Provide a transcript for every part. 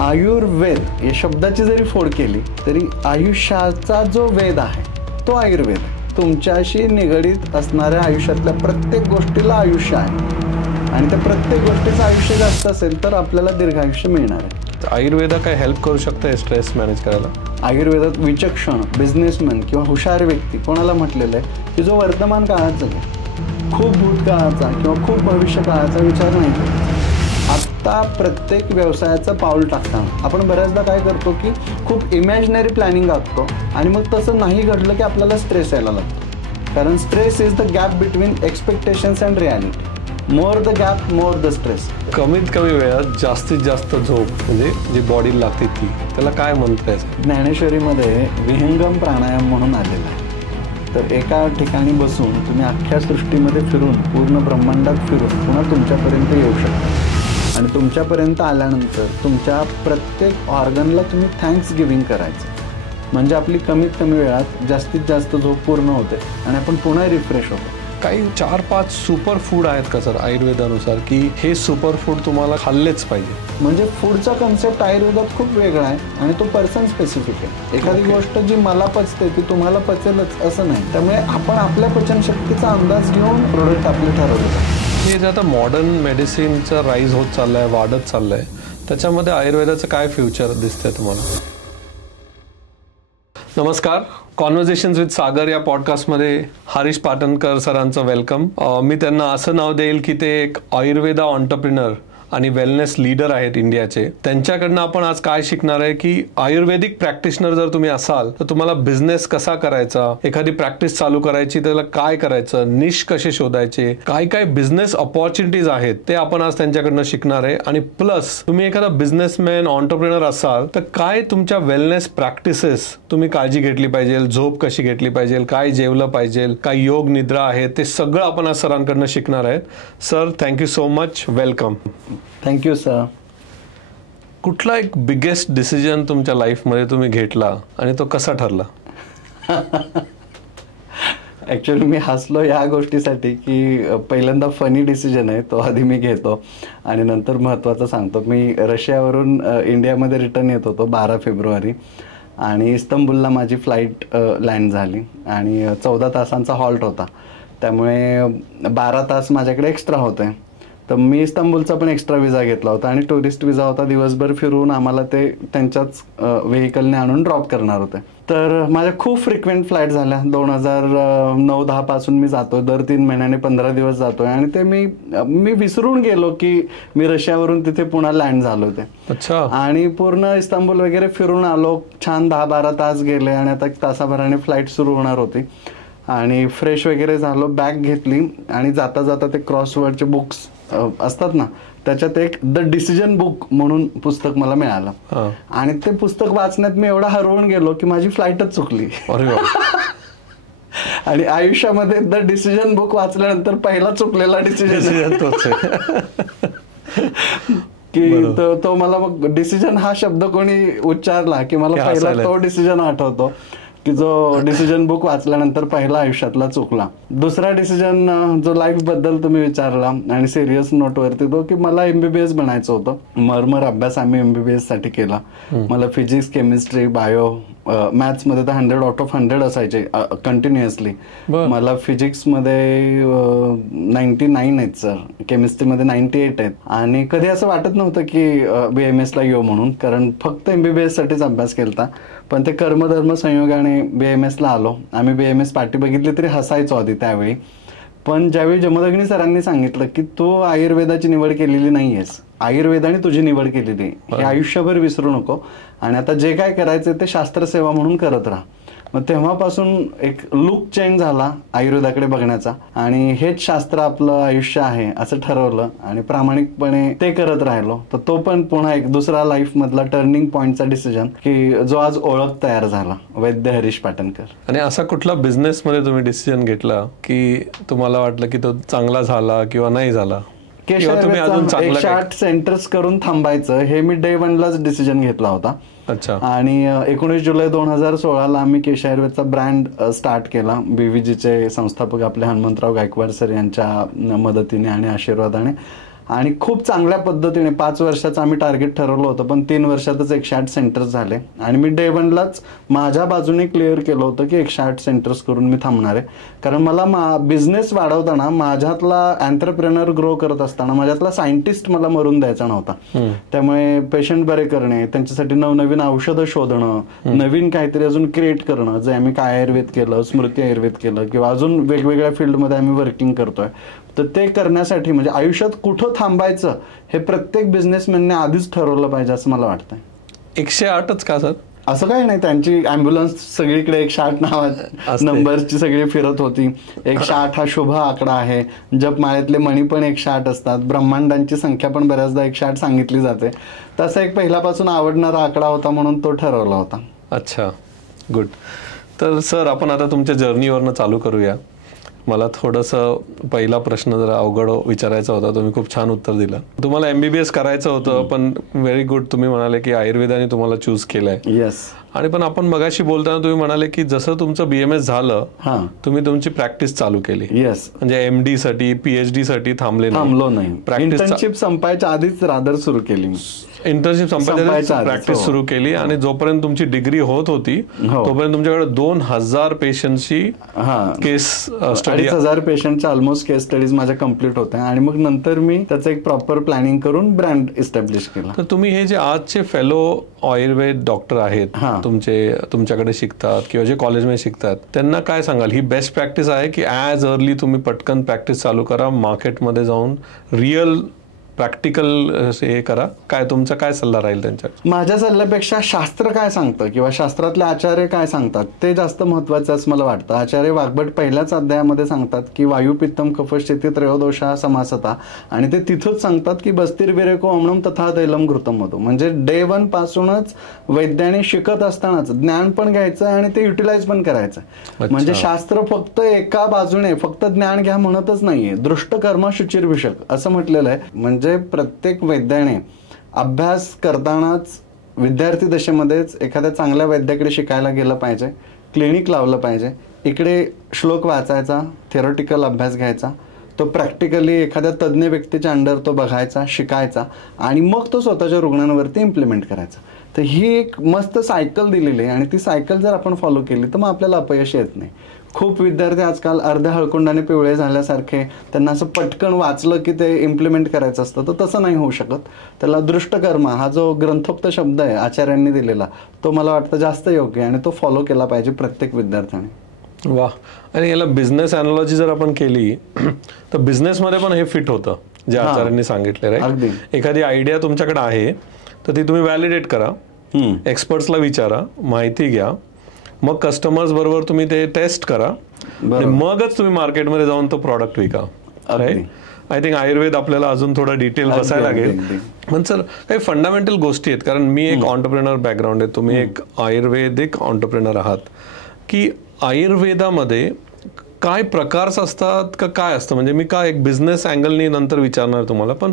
आयुर्वेद या शब्दाची जरी फोड केली तरी आयुष्याचा जो वेद आहे तो आयुर्वेद आहे. तुमच्याशी निगडीत असणाऱ्या आयुष्यातल्या प्रत्येक गोष्टीला आयुष्य आहे आणि त्या प्रत्येक गोष्टीचं आयुष्य जास्त असेल तर आपल्याला दीर्घायुष्य मिळणार आहे. आयुर्वेद काय हेल्प करू शकतं स्ट्रेस मॅनेज करायला? आयुर्वेदात विचक्षण बिझनेसमॅन किंवा हुशार व्यक्ती कोणाला म्हटलेलं आहे की जो वर्तमान काळात जगे, खूप भूतकाळाचा किंवा खूप भविष्य काळाचा विचार नाही करत. आत्ता प्रत्येक व्यवसायाचं पाऊल टाकताना आपण बऱ्याचदा काय करतो की खूप इमॅजिनरी प्लॅनिंग आखतो आणि मग तसं नाही घडलं की आपल्याला स्ट्रेस यायला लागतो. कारण stress is the gap between expectations and reality. More the gap more the stress. कमीत कमी वेळात जास्तीत जास्त झोप म्हणजे जी बॉडीला लागते ती, त्याला काय म्हणता येईल? ज्ञानेश्वरीमध्ये विहंगम प्राणायाम म्हणून आलेला आहे. तर एका ठिकाणी बसून तुम्ही अख्ख्या सृष्टीमध्ये फिरून पूर्ण ब्रह्मांडात फिरून पुन्हा तुमच्यापर्यंत येऊ शकता आणि तुमच्यापर्यंत आल्यानंतर तुमच्या प्रत्येक ऑर्गनला तुम्ही थँक्स गिव्हिंग करायचं. म्हणजे आपली कमीत कमी वेळात जास्तीत जास्त झोप पूर्ण होते आणि आपण पुन्हा रिफ्रेश होतो. काही 4-5 सुपर फूड आहेत का सर आयुर्वेदानुसार की हे सुपर फूड तुम्हाला खाल्लेच पाहिजे? म्हणजे फूडचा कन्सेप्ट आयुर्वेदात खूप वेगळा आहे आणि तो पर्सन स्पेसिफिक आहे. एखादी गोष्ट जी मला पचते ती तुम्हाला पचेलच असं नाही. त्यामुळे आपण आपल्या पचनशक्तीचा अंदाज घेऊन प्रोडक्ट आपले ठरवलं. हे जे आता मॉडर्न मेडिसिनचं राईज होत चाललंय, वाढत चाललंय, त्याच्यामध्ये आयुर्वेदाचं काय फ्युचर दिसतंय तुम्हाला? नमस्कार, कॉन्व्हर्सेशन्स विथ सागर या पॉडकास्टमध्ये हरीश पाटणकर सरांचं वेलकम. मी त्यांना असं नाव देईल की ते एक आयुर्वेदा ऑन्टरप्रिनर आणि वेलनेस लीडर आहेत इंडियाचे. त्यांच्याकडनं आपण आज काय शिकणार आहे की आयुर्वेदिक प्रॅक्टिशनर जर तुम्ही असाल तर तुम्हाला बिझनेस कसा करायचा, एखादी प्रॅक्टिस चालू करायची त्याला काय करायचं, निश कसे शोधायचे, काय काय बिझनेस ऑपॉर्च्युनिटीज आहेत ते आपण आज त्यांच्याकडनं शिकणार आहे. आणि प्लस तुम्ही एखादा बिझनेसमॅन ऑन्टरप्रिनर असाल तर काय तुमच्या वेलनेस प्रॅक्टिसेस तुम्ही काळजी घेतली पाहिजे, झोप कशी घेतली पाहिजे, काय जेवलं पाहिजे, काय योग निद्रा आहे, ते सगळं आपण आज सरांकडनं शिकणार आहेत. Sir, thank you so much, welcome. Thank you sir. कुठला एक बिगेस्ट डिसिजन तुमच्या लाईफमध्ये तुम्ही घेतला आणि तो कसा ठरला? ॲक्च्युली मी हसलो या गोष्टीसाठी की पहिल्यांदा फनी डिसिजन आहे तो आधी मी घेतो आणि नंतर महत्त्वाचं सांगतो. मी रशियावरून इंडियामध्ये रिटर्न येत होतो 12 फेब्रुवारी आणि इस्तंबुलला माझी फ्लाईट लँड झाली आणि 14 तासांचा हॉल्ट होता. त्यामुळे 12 तास माझ्याकडे एक्स्ट्रा होते. तर मी इस्तंबुलचा पण एक्स्ट्रा विजा घेतला होता आणि टुरिस्ट विजा होता. दिवसभर फिरून आम्हाला ते त्यांच्याच व्हेकलने आणून ड्रॉप करणार होते. तर माझ्या खूप फ्रिक्वेंट फ्लाईट झाल्या. 2009-10 पासून मी जातोय, दर 3 महिन्याने 15 दिवस जातोय आणि ते मी विसरून गेलो की मी रशियावरून तिथे पुन्हा लँड झालो होते. अच्छा. आणि पूर्ण इस्तंबुल वगैरे फिरून आलो. छान 10-12 तास गेले आणि आता 1 तासाभराने फ्लाईट सुरू होणार होती आणि फ्रेश वगैरे झालो, बॅग घेतली आणि जाता जाता ते क्रॉसवर्डचे बुक्स असतात ना, त्याच्यात एक द डिसिजन बुक म्हणून पुस्तक मला मिळालं आणि ते पुस्तक वाचण्यात मी एवढा हरवून गेलो की माझी फ्लाईटच चुकली. आणि आयुष्यामध्ये द डिसिजन बुक वाचल्यानंतर पहिला चुकलेला डिसिजन की तो मला मग डिसिजन हा शब्द कोणी उच्चारला की मला पहिला तो डिसिजन आठवतो की जो डिसिजन बुक वाचल्यानंतर पहिला आयुष्यातला चुकला. दुसरा डिसिजन जो लाईफ बद्दल तुम्ही विचारला आणि सिरियस नोटवरती तो की मला MBBS बनायचं होतं. मरमर अभ्यास आम्ही MBBS साठी केला. मला फिजिक्स, केमिस्ट्री, बायो, मॅथ्समध्ये तर 100 आउट ऑफ 100 असायचे कंटिन्युअसली. मला फिजिक्समध्ये 99 आहेत सर, केमिस्ट्रीमध्ये 98 आहेत आणि कधी असं वाटत नव्हतं की BMSला येऊ म्हणून, कारण फक्त MBBS साठीच अभ्यास केला. पण ते कर्मधर्म संयोगाने BMSला आलो. आम्ही BMS पार्टी बघितली तरी हसायचो आधी त्यावेळी. पण ज्यावेळी जमदग्नी सरांनी सांगितलं की तू आयुर्वेदाची निवड केलेली नाही आहेस, आयुर्वेदाने तुझी निवड केलेली, हे आयुष्यभर विसरू नको आणि आता जे काय करायचं ते शास्त्रसेवा म्हणून करत राहा. मग तेव्हापासून एक लुक चेंज झाला आयुर्वेदाकडे बघण्याचा आणि हेच शास्त्र आपलं आयुष्य आहे असं ठरवलं आणि प्रामाणिकपणे ते करत राहिलो. तर तो पण पुन्हा एक दुसरा लाईफ मधला टर्निंग पॉइंटचा डिसिजन की जो आज ओळख तयार झाला, वैद्य हरीश पाटणकर. आणि असा कुठला बिझनेस मध्ये तुम्ही डिसिजन घेतला की तुम्हाला वाटलं की तो चांगला झाला किंवा नाही झाला? 108 सेंटर्स करून थांबायचं हे मी डे 1लाच डिसिजन घेतला होता. अच्छा. आणि 19 जुलै 2016ला आम्ही केशव आयुर्वेदचा ब्रँड स्टार्ट केला. BVGचे संस्थापक आपले हनुमंतराव गायकवाड सर यांच्या मदतीने आणि आशीर्वादाने. आणि खूप चांगल्या पद्धतीने 5 वर्षाचं आम्ही टार्गेट ठरवलं होतं, पण 3 वर्षातच 108 सेंटर्स झाले. आणि मी डे 1लाच माझ्या बाजूने क्लिअर केलं होतं की 108 सेंटर्स करून मी थांबणार आहे. कारण मला बिझनेस वाढवताना, माझ्यातला एंटरप्रेनर ग्रो करत असताना माझ्यातला सायंटिस्ट मला मरून द्यायचा नव्हता. त्यामुळे पेशंट बरे करणे, त्यांच्यासाठी नवनवीन औषधं शोधणं, नवीन काहीतरी अजून क्रिएट करणं, जे आम्ही काय आयुर्वेद केलं, स्मृती आयुर्वेद केलं किंवा अजून वेगवेगळ्या फील्डमध्ये आम्ही वर्किंग करतोय. तर ते करण्यासाठी म्हणजे आयुष्यात कुठं थांबायचं हे प्रत्येक बिझनेसमॅनने आधीच ठरवलं पाहिजे असं मला वाटतंय. 108च का सर? असं काही नाही, त्यांची ॲम्ब्युलन्स सगळीकडे 108 नावात नंबरची सगळी फिरत होती. 108 हा शुभ आकडा आहे. जपमाळ्यातले मणी पण 108 असतात. ब्रह्मांडांची संख्या पण बऱ्याचदा 108 सांगितली जाते. तसा एक पहिल्यापासून आवडणारा आकडा होता म्हणून तो ठरवला होता. अच्छा, गुड. तर सर आपण आता तुमच्या जर्नीवरनं चालू करूया. मला थोडंसं पहिला प्रश्न जरा अवघड विचारायचा होता, तुम्ही खूप छान उत्तर दिलं. तुम्हाला MBBS करायचं होतं, पण व्हेरी गुड तुम्ही म्हणाले की आयुर्वेदाने तुम्हाला चूज केलंय. येस. आणि पण आपण मगाशी बोलताना तुम्ही म्हणाले की जसं तुमचं BMS झालं तुम्ही तुमची प्रॅक्टिस चालू केली. येस. म्हणजे MD साठी PhD साठी थांबलो नाही. इंटर्नशिप संपायच्या आधीच रादर सुरू केली. इंटर्नशिप संपायच्या प्रॅक्टिस सुरू केली आणि जोपर्यंत तुमची डिग्री होत होती तोपर्यंत तुमच्याकडे 2000 पेशंटची केस स्टडी, 2,500 पेशंटच्या ऑलमोस्ट केस स्टडीज माझ्या कम्प्लीट होत्या. आणि मग नंतर मी त्याचं एक प्रॉपर प्लॅनिंग करून ब्रँड इस्टॅब्लिश केला. तर तुम्ही हे जे आजचे फेलो आयुर्वेद डॉक्टर आहेत तुमच्याकडे शिकतात किंवा जे कॉलेजमध्ये शिकतात, त्यांना काय सांगाल? ही बेस्ट प्रॅक्टिस आहे की ॲज अर्ली तुम्ही पटकन प्रॅक्टिस चालू करा, मार्केटमध्ये जाऊन रिअल प्रॅक्टिकल हे करा? काय तुमचा काय सल्ला राहील त्यांच्या? माझ्या सल्ल्यापेक्षा शास्त्र काय सांगतं किंवा शास्त्रातले आचार्य काय सांगतात ते जास्त महत्वाचं असं मला वाटतं. आचार्य वाग्भट पहिल्याच अध्यायामध्ये सांगतात की वायू पित्तम कफ शेती त्रयोदोषा समासता, आणि ते तिथंच सांगतात की बस्तीर विरेको अमणम तथा तैलम घृतम मधो. म्हणजे डे 1 पासूनच वैद्याने शिकत असतानाच ज्ञान पण घ्यायचं आणि ते युटिलाइज पण करायचं. म्हणजे शास्त्र फक्त एका बाजूने फक्त ज्ञान घ्या म्हणतच नाहीये. दृष्ट कर्म शुचिर्विषक असं म्हटलेलं आहे. म्हणजे प्रत्येक वैद्याने अभ्यास करतानाच विद्यार्थी दशेमध्येच एखाद्या चांगल्या वैद्याकडे शिकायला गेलं पाहिजे, क्लिनिक लावलं पाहिजे. इकडे श्लोक वाचायचा, थेरॉटिकल अभ्यास घ्यायचा, तो प्रॅक्टिकली एखाद्या तज्ज्ञ व्यक्तीच्या अंडर तो बघायचा, शिकायचा आणि मग तो स्वतःच्या रुग्णांवरती इम्प्लिमेंट करायचा. तर ही एक मस्त सायकल दिलेली आहे आणि ती सायकल जर आपण फॉलो केली तर मग आपल्याला अपयश येत नाही. खूप विद्यार्थी आजकाल अर्ध्या हळकुंडाने पिवळे झाल्यासारखे, त्यांना असं पटकन वाचलं की ते इम्प्लिमेंट करायचं असतं, तर तसं नाही होऊ शकत. त्याला दृष्टकर्म हा जो ग्रंथोक्त शब्द आहे आचार्यांनी दिलेला, तो मला वाटतं जास्त योग्य आहे आणि तो फॉलो केला पाहिजे प्रत्येक विद्यार्थ्याने. वा. आणि याला बिझनेस अॅनालॉजी जर आपण केली तर बिझनेसमध्ये पण हे फिट होतं जे आचार्यांनी सांगितले. राईट. एखादी आयडिया तुमच्याकडे आहे तर ती तुम्ही व्हॅलिडेट करा, एक्सपर्ट्सला विचारा, माहिती घ्या, मग कस्टमर्स बरोबर तुम्ही ते टेस्ट करा, मगच तुम्ही मार्केटमध्ये जाऊन तो प्रॉडक्ट विका. राईट. आय थिंक आयुर्वेद आपल्याला अजून थोडं डिटेल बसायला लागेल. पण सर काही फंडामेंटल गोष्टी आहेत, कारण मी एक ऑन्टरप्रेनर बॅकग्राऊंड आहे, तुम्ही एक आयुर्वेदिक ऑन्टरप्रेनर आहात, की आयुर्वेदामध्ये काय प्रकार असतात का काय असतं? म्हणजे मी काय एक बिझनेस अँगलनी नंतर विचारणार तुम्हाला, पण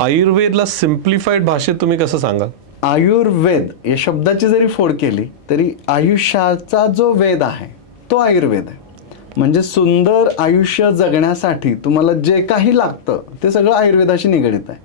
आयुर्वेदला सिम्प्लिफाईड भाषेत तुम्ही कसं सांगाल? आयुर्वेद या शब्दाची जरी फोड केली तरी आयुष्याचा जो वेद आहे तो आयुर्वेद आहे. म्हणजे सुंदर आयुष्य जगण्यासाठी तुम्हाला जे काही लागतं ते सगळं आयुर्वेदाशी निगडित आहे.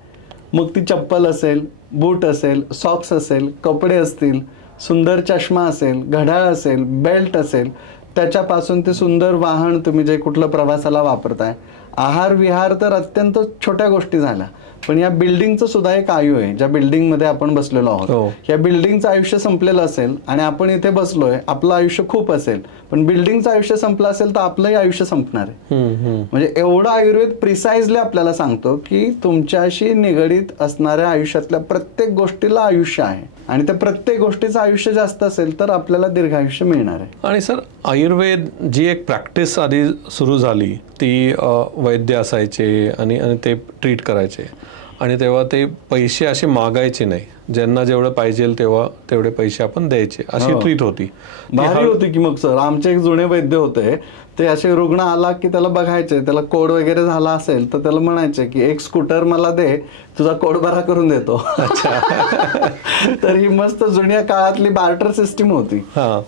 मग ती चप्पल असेल, बूट असेल, सॉक्स असेल, कपडे असतील, सुंदर चष्मा असेल, घड्याळ असेल, बेल्ट असेल, त्याच्यापासून ते सुंदर वाहन तुम्ही जे कुठलं प्रवासाला वापरताय, आहार विहार तर अत्यंत छोट्या गोष्टी झाल्या. पण या बिल्डिंगचं सुद्धा एक आयु आहे. ज्या बिल्डिंगमध्ये आपण बसलेलो आहोत, या बिल्डिंगचं आयुष्य संपलेलं असेल आणि आपण इथे बसलोय, आपलं आयुष्य खूप असेल, पण बिल्डिंगचं आयुष्य संपलं असेल तर आपलंही आयुष्य संपणार आहे. म्हणजे एवढं आयुर्वेद प्रिसाइजली आपल्याला सांगतो की तुमच्याशी निगडीत असणाऱ्या आयुष्यातल्या प्रत्येक गोष्टीला आयुष्य आहे आणि त्या प्रत्येक गोष्टीचं आयुष्य जास्त असेल तर आपल्याला दीर्घायुष्य मिळणार आहे. आणि सर आयुर्वेद जी एक प्रॅक्टिस आधी सुरू झाली ती वैद्य असायचे आणि ते ट्रीट करायचे आणि तेव्हा ते पैसे असे मागायचे नाही. ज्यांना जेवढं पाहिजे तेव्हा तेवढे पैसे आपण द्यायचे, अशी ट्रीट होती. भारी होती की मग सर. आमचे एक जुने वैद्य होते, ते असे रुग्ण आला की त्याला बघायचे, त्याला कोड वगैरे झाला असेल तर त्याला म्हणायचे की एक स्कूटर मला दे, तुझा कोड बरा करून देतो. तर ही मस्त जुन्या काळातली बार्टर सिस्टीम होती.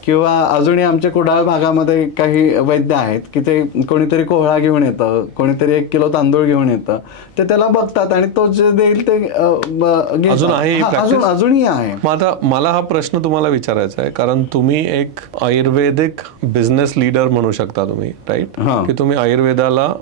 किंवा अजूनही आमच्या कुडाळ भागामध्ये काही वैद्य आहेत की ते कोणीतरी कोहळा घेऊन येतं, कोणीतरी 1 किलो तांदूळ घेऊन येतं, ते त्याला बघतात आणि तो जे देईल ते अजूनही आहे. आता मला हा प्रश्न तुम्हाला विचारायचा आहे, कारण तुम्ही एक आयुर्वेदिक बिझनेस लीडर म्हणू शकता तुम्ही, राईट? की तुम्ही आयुर्वेदाला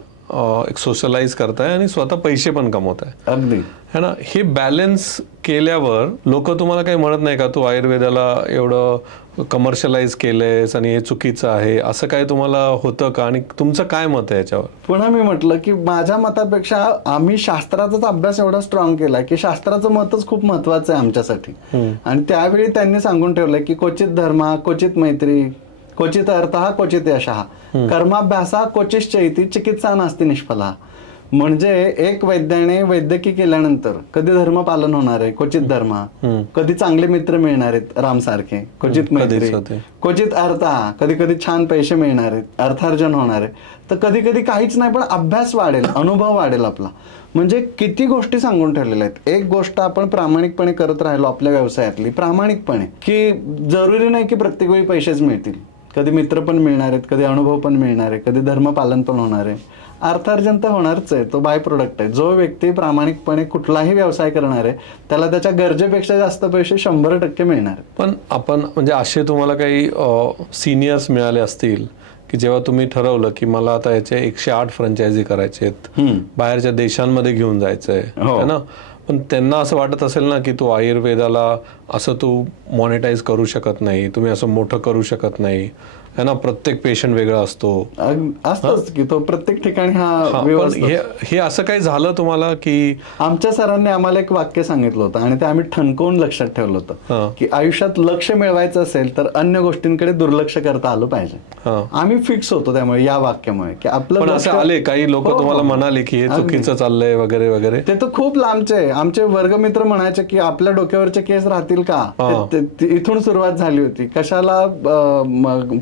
एक सोशलाइज करताय आणि स्वतः पैसे पण कमवताय. अगदी है ना. हे बॅलन्स केल्यावर लोक तुम्हाला काही म्हणत नाही का, तू आयुर्वेदाला एवढं कमर्शियलाइज केलंयस आणि हे चुकीचं आहे, असं काय तुम्हाला होतं का? आणि तुमचं काय मत आहे याच्यावर? पुन्हा मी म्हटलं की माझ्या मतापेक्षा आम्ही शास्त्राचाच अभ्यास एवढा स्ट्रॉंग केला की शास्त्राचं मतच खूप महत्वाचं आहे आमच्यासाठी. आणि त्यावेळी त्यांनी सांगून ठेवलंय की क्वचित धर्म क्वचित मैत्री क्वचित अर्थ क्वचित यशः कर्माभ्यासा क्वचिश्चैती चिकित्सा नास्ती निष्फला. म्हणजे एक वैद्याने वैद्यकीय केल्यानंतर कधी धर्म पालन होणार आहे, क्वचित धर्म, कधी चांगले मित्र मिळणार आहेत रामसारखे, क्वचित मैत्री, क्वचित अर्थ, कधी कधी छान पैसे मिळणार आहेत, अर्थार्जन होणार आहे, तर कधी कधी काहीच नाही पण अभ्यास वाढेल, अनुभव वाढेल आपला. म्हणजे किती गोष्टी सांगून ठेवलेल्या आहेत. एक गोष्ट आपण प्रामाणिकपणे करत राहिलो आपल्या व्यवसायातली, प्रामाणिकपणे, की जरुरी नाही की प्रत्येक वेळी पैसेच मिळतील. कधी मित्र पण मिळणार आहेत, कधी अनुभव पण मिळणार आहे, कधी धर्मपालन पण होणार आहे, अर्थार्जन तर होणारच आहे, तो बाय प्रोडक्ट आहे. जो व्यक्ती प्रामाणिकपणे कुठलाही व्यवसाय करणार आहे त्याला त्याच्या गरजेपेक्षा जास्त पैसे 100% मिळणार. पण आपण म्हणजे असे तुम्हाला काही सिनियर्स मिळाले असतील की जेव्हा तुम्ही ठरवलं की मला आता याचे 108 फ्रँचायझी करायचे आहेत, बाहेरच्या देशांमध्ये घेऊन जायचंय ना, पण त्यांना असं वाटत असेल ना की तू आयुर्वेदाला असं तू मॉनिटाईज करू शकत नाही, तुम्ही असं मोठं करू शकत नाही, है ना, प्रत्येक पेशंट वेगळा असतो, असतोच की तो प्रत्येक ठिकाणी हे असं काही झालं तुम्हाला? की आमच्या सरांनी आम्हाला एक वाक्य सांगितलं होतं आणि ते आम्ही ठणकवून लक्षात ठेवलं होतं की आयुष्यात लक्ष मिळवायचं असेल तर अन्य गोष्टींकडे दुर्लक्ष करता आलं पाहिजे. आम्ही फिक्स होतो त्यामुळे या वाक्यामुळे की आपलं. असं आले काही लोक तुम्हाला म्हणाले की हे चुकीचं चाललंय वगैरे वगैरे? ते तर खूप लांबचे. आमचे वर्गमित्र म्हणायचे की आपल्या डोक्यावरचे केस राहतील का, इथून सुरुवात झाली होती. कशाला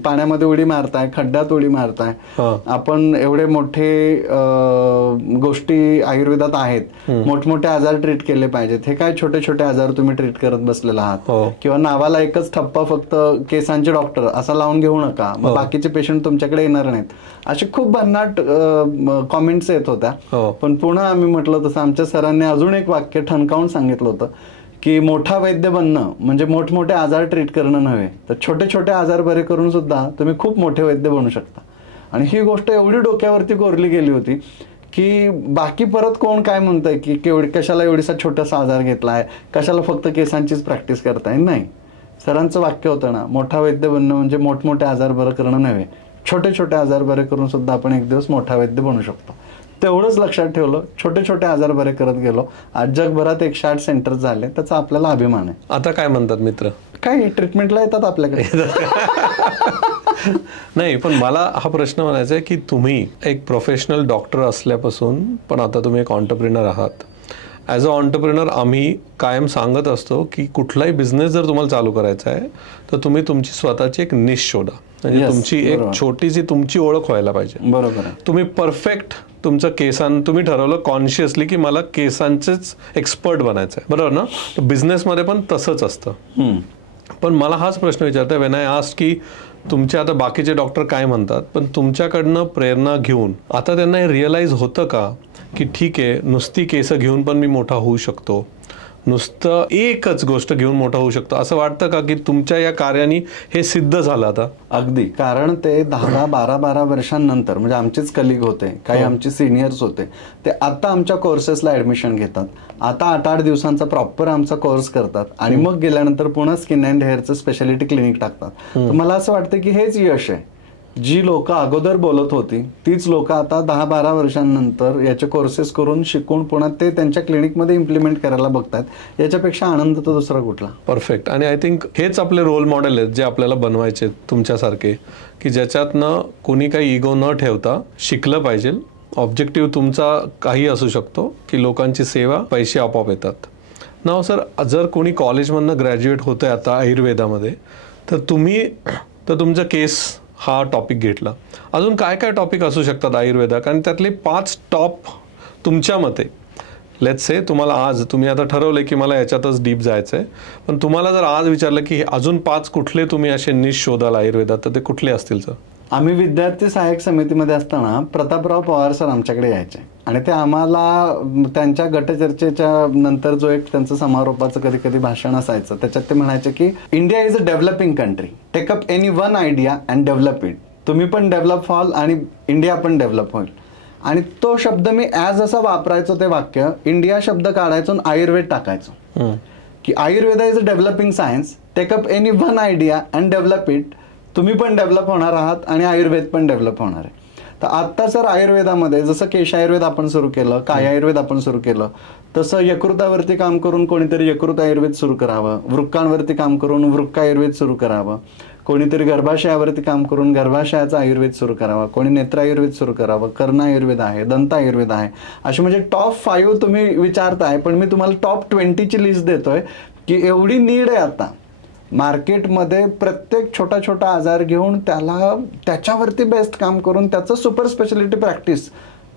पाण्यामध्ये उडी मारताय, खड्ड्यात उडी मारताय, आपण एवढे मोठे गोष्टी आयुर्वेदात आहेत, मोठमोठे आजार ट्रीट केले पाहिजेत, हे काय छोटे छोटे आजार तुम्ही ट्रीट करत बसलेला आहात, किंवा नावाला एकच ठप्पा फक्त केसांचे डॉक्टर असा लावून घेऊ नका, मग बाकीचे पेशंट तुमच्याकडे येणार नाहीत, असे खूप भन्नाट कॉमेंट्स येत होत्या. पण पुन्हा आम्ही म्हटलं तसं आमच्या सरांनी अजून एक वाक्य ठणकावून सांगितलं होतं की मोठा वैद्य बनणं म्हणजे मोठमोठे आजार ट्रीट करणं नव्हे, तर छोटे छोटे आजार बरे करून सुद्धा तुम्ही खूप मोठे वैद्य बनू शकता. आणि ही गोष्ट एवढी डोक्यावरती कोरली गेली होती की बाकी परत कोण काय म्हणतंय की कशाला एवढीसा छोटासा आजार घेतलाय, कशाला फक्त केसांचीच प्रॅक्टिस करताय. नाही, सरांचं वाक्य होतं ना, मोठा वैद्य बनणं म्हणजे मोठमोठे आजार बरं करणं नव्हे, छोटे छोटे आजार बरे करून सुद्धा आपण एक दिवस मोठा वैद्य बनू शकतो. तेवढंच लक्षात ठेवलं, छोटे छोटे आजार बरे करत गेलो. आज जगभरात 108 सेंटर झाले, त्याचा आपल्याला अभिमान आहे. आता काय म्हणतात मित्र? काय ट्रीटमेंटला येतात आपल्याकडे. नाही, पण मला हा प्रश्न म्हणायचा आहे की तुम्ही एक प्रोफेशनल डॉक्टर असल्यापासून पण आता तुम्ही एक ऑन्टरप्रिनर आहात. ॲज अ ऑन्टरप्रिनर आम्ही कायम सांगत असतो की कुठलाही बिझनेस जर तुम्हाला चालू करायचा आहे तर तुम्ही तुमची स्वतःची एक निश शोधा, म्हणजे तुमची एक छोटीशी तुमची ओळख व्हायला पाहिजे. बरोबर. तुम्ही परफेक्ट तुमचं तुम्ही ठरवलं कॉन्शियसली की मला केसांचेच एक्सपर्ट बनायचं आहे, बरोबर ना? बिझनेसमध्ये पण तसंच असतं. पण मला हाच प्रश्न विचारतोय वेन आय आस्क की तुमचे आता बाकीचे डॉक्टर काय म्हणतात, पण तुमच्याकडनं प्रेरणा घेऊन आता त्यांना हे रिअलाइज होतं का की ठीक आहे, नुसती केस घेऊन पण मी मोठा होऊ शकतो, नुसतं एकच गोष्ट घेऊन मोठा होऊ शकतो, असं वाटतं का की तुमच्या या कार्याने हे सिद्ध झालं आता? अगदी. कारण ते 10-12 वर्षांनंतर, म्हणजे आमचेच कलिग होते, काही आमचे सिनियर्स होते, ते आता आमच्या कोर्सेसला ऍडमिशन घेतात, आता 8-8 दिवसांचा प्रॉपर आमचा कोर्स करतात आणि मग गेल्यानंतर पुन्हा स्किन अँड हेअरचं स्पेशालिटी क्लिनिक टाकतात. तर मला असं वाटतं की हेच यश आहे. जी लोक अगोदर बोलत होती तीच लोक आता 10-12 वर्षांनंतर याचे कोर्सेस करून शिकून पुन्हा ते त्यांच्या क्लिनिकमध्ये इम्प्लिमेंट करायला बघतात. याच्यापेक्षा आनंद तर दुसरा कुठला. परफेक्ट. आणि आय थिंक हेच आपले रोल मॉडेल आहेत जे आपल्याला बनवायचे तुमच्यासारखे, की ज्याच्यातनं कोणी काही इगो न ठेवता शिकलं पाहिजे. ऑब्जेक्टिव्ह तुमचा काही असू शकतो की लोकांची सेवा, पैसे आपोआप येतात. नाव सर, जर कोणी कॉलेजमधनं ग्रॅज्युएट होतंय आता आयुर्वेदामध्ये, तर तुमचा केस हा टॉपिक घेतला. अजून काय काय टॉपिक असू शकतात आयुर्वेदा, कारण त्यातले 5 टॉप तुमच्या मते, लेट्स से तुम्हाला आज तुम्ही आता ठरवले की मला याच्यातच डीप जायचं आहे, पण तुम्हाला जर आज विचारलं की अजून 5 कुठले तुम्ही असे निश शोधाल आयुर्वेदात, तर ते कुठले असतील सर? आम्ही विद्यार्थी सहाय्यक समितीमध्ये असताना प्रतापराव पवार सर आमच्याकडे यायचे आणि ते आम्हाला त्यांच्या गटचर्चेच्या नंतर जो एक त्यांचं समारोपाचं कधी कधी भाषण असायचं, त्याच्यात ते म्हणायचे की India is a developing country, take up any one idea and develop it. तुम्ही पण डेव्हलप व्हाल आणि इंडिया पण डेव्हलप होईल. आणि तो शब्द मी ॲज असा वापरायचो, ते वाक्य इंडिया शब्द काढायचो आणि आयुर्वेद टाकायचो की Ayurveda is a developing science, take up any one idea and develop it. तुम्ही पण डेव्हलप होणार आहात आणि आयुर्वेद पण डेव्हलप होणार आहे. तर आत्ता सर आयुर्वेदामध्ये जसं केश आयुर्वेद आपण सुरू केलं, काय आयुर्वेद आपण सुरू केलं, तसं यकृतावरती काम करून कोणीतरी यकृत आयुर्वेद सुरू करावं, वृक्कांवरती काम करून वृक्क आयुर्वेद सुरू करावं, कोणीतरी गर्भाशयावरती काम करून गर्भाशयाचा आयुर्वेद सुरू करावा, कोणी नेत्र आयुर्वेद सुरू करावं, कर्ण आयुर्वेद आहे, दंत आयुर्वेद आहे. असे म्हणजे टॉप 5 तुम्ही विचारताय, पण मी तुम्हाला टॉप 20ची लिस्ट देतोय की एवढी नीड आहे आता मार्केटमध्ये. प्रत्येक छोटा छोटा आजार घेऊन त्याच्यावरती बेस्ट काम करून त्याचं सुपर स्पेशालिटी प्रॅक्टिस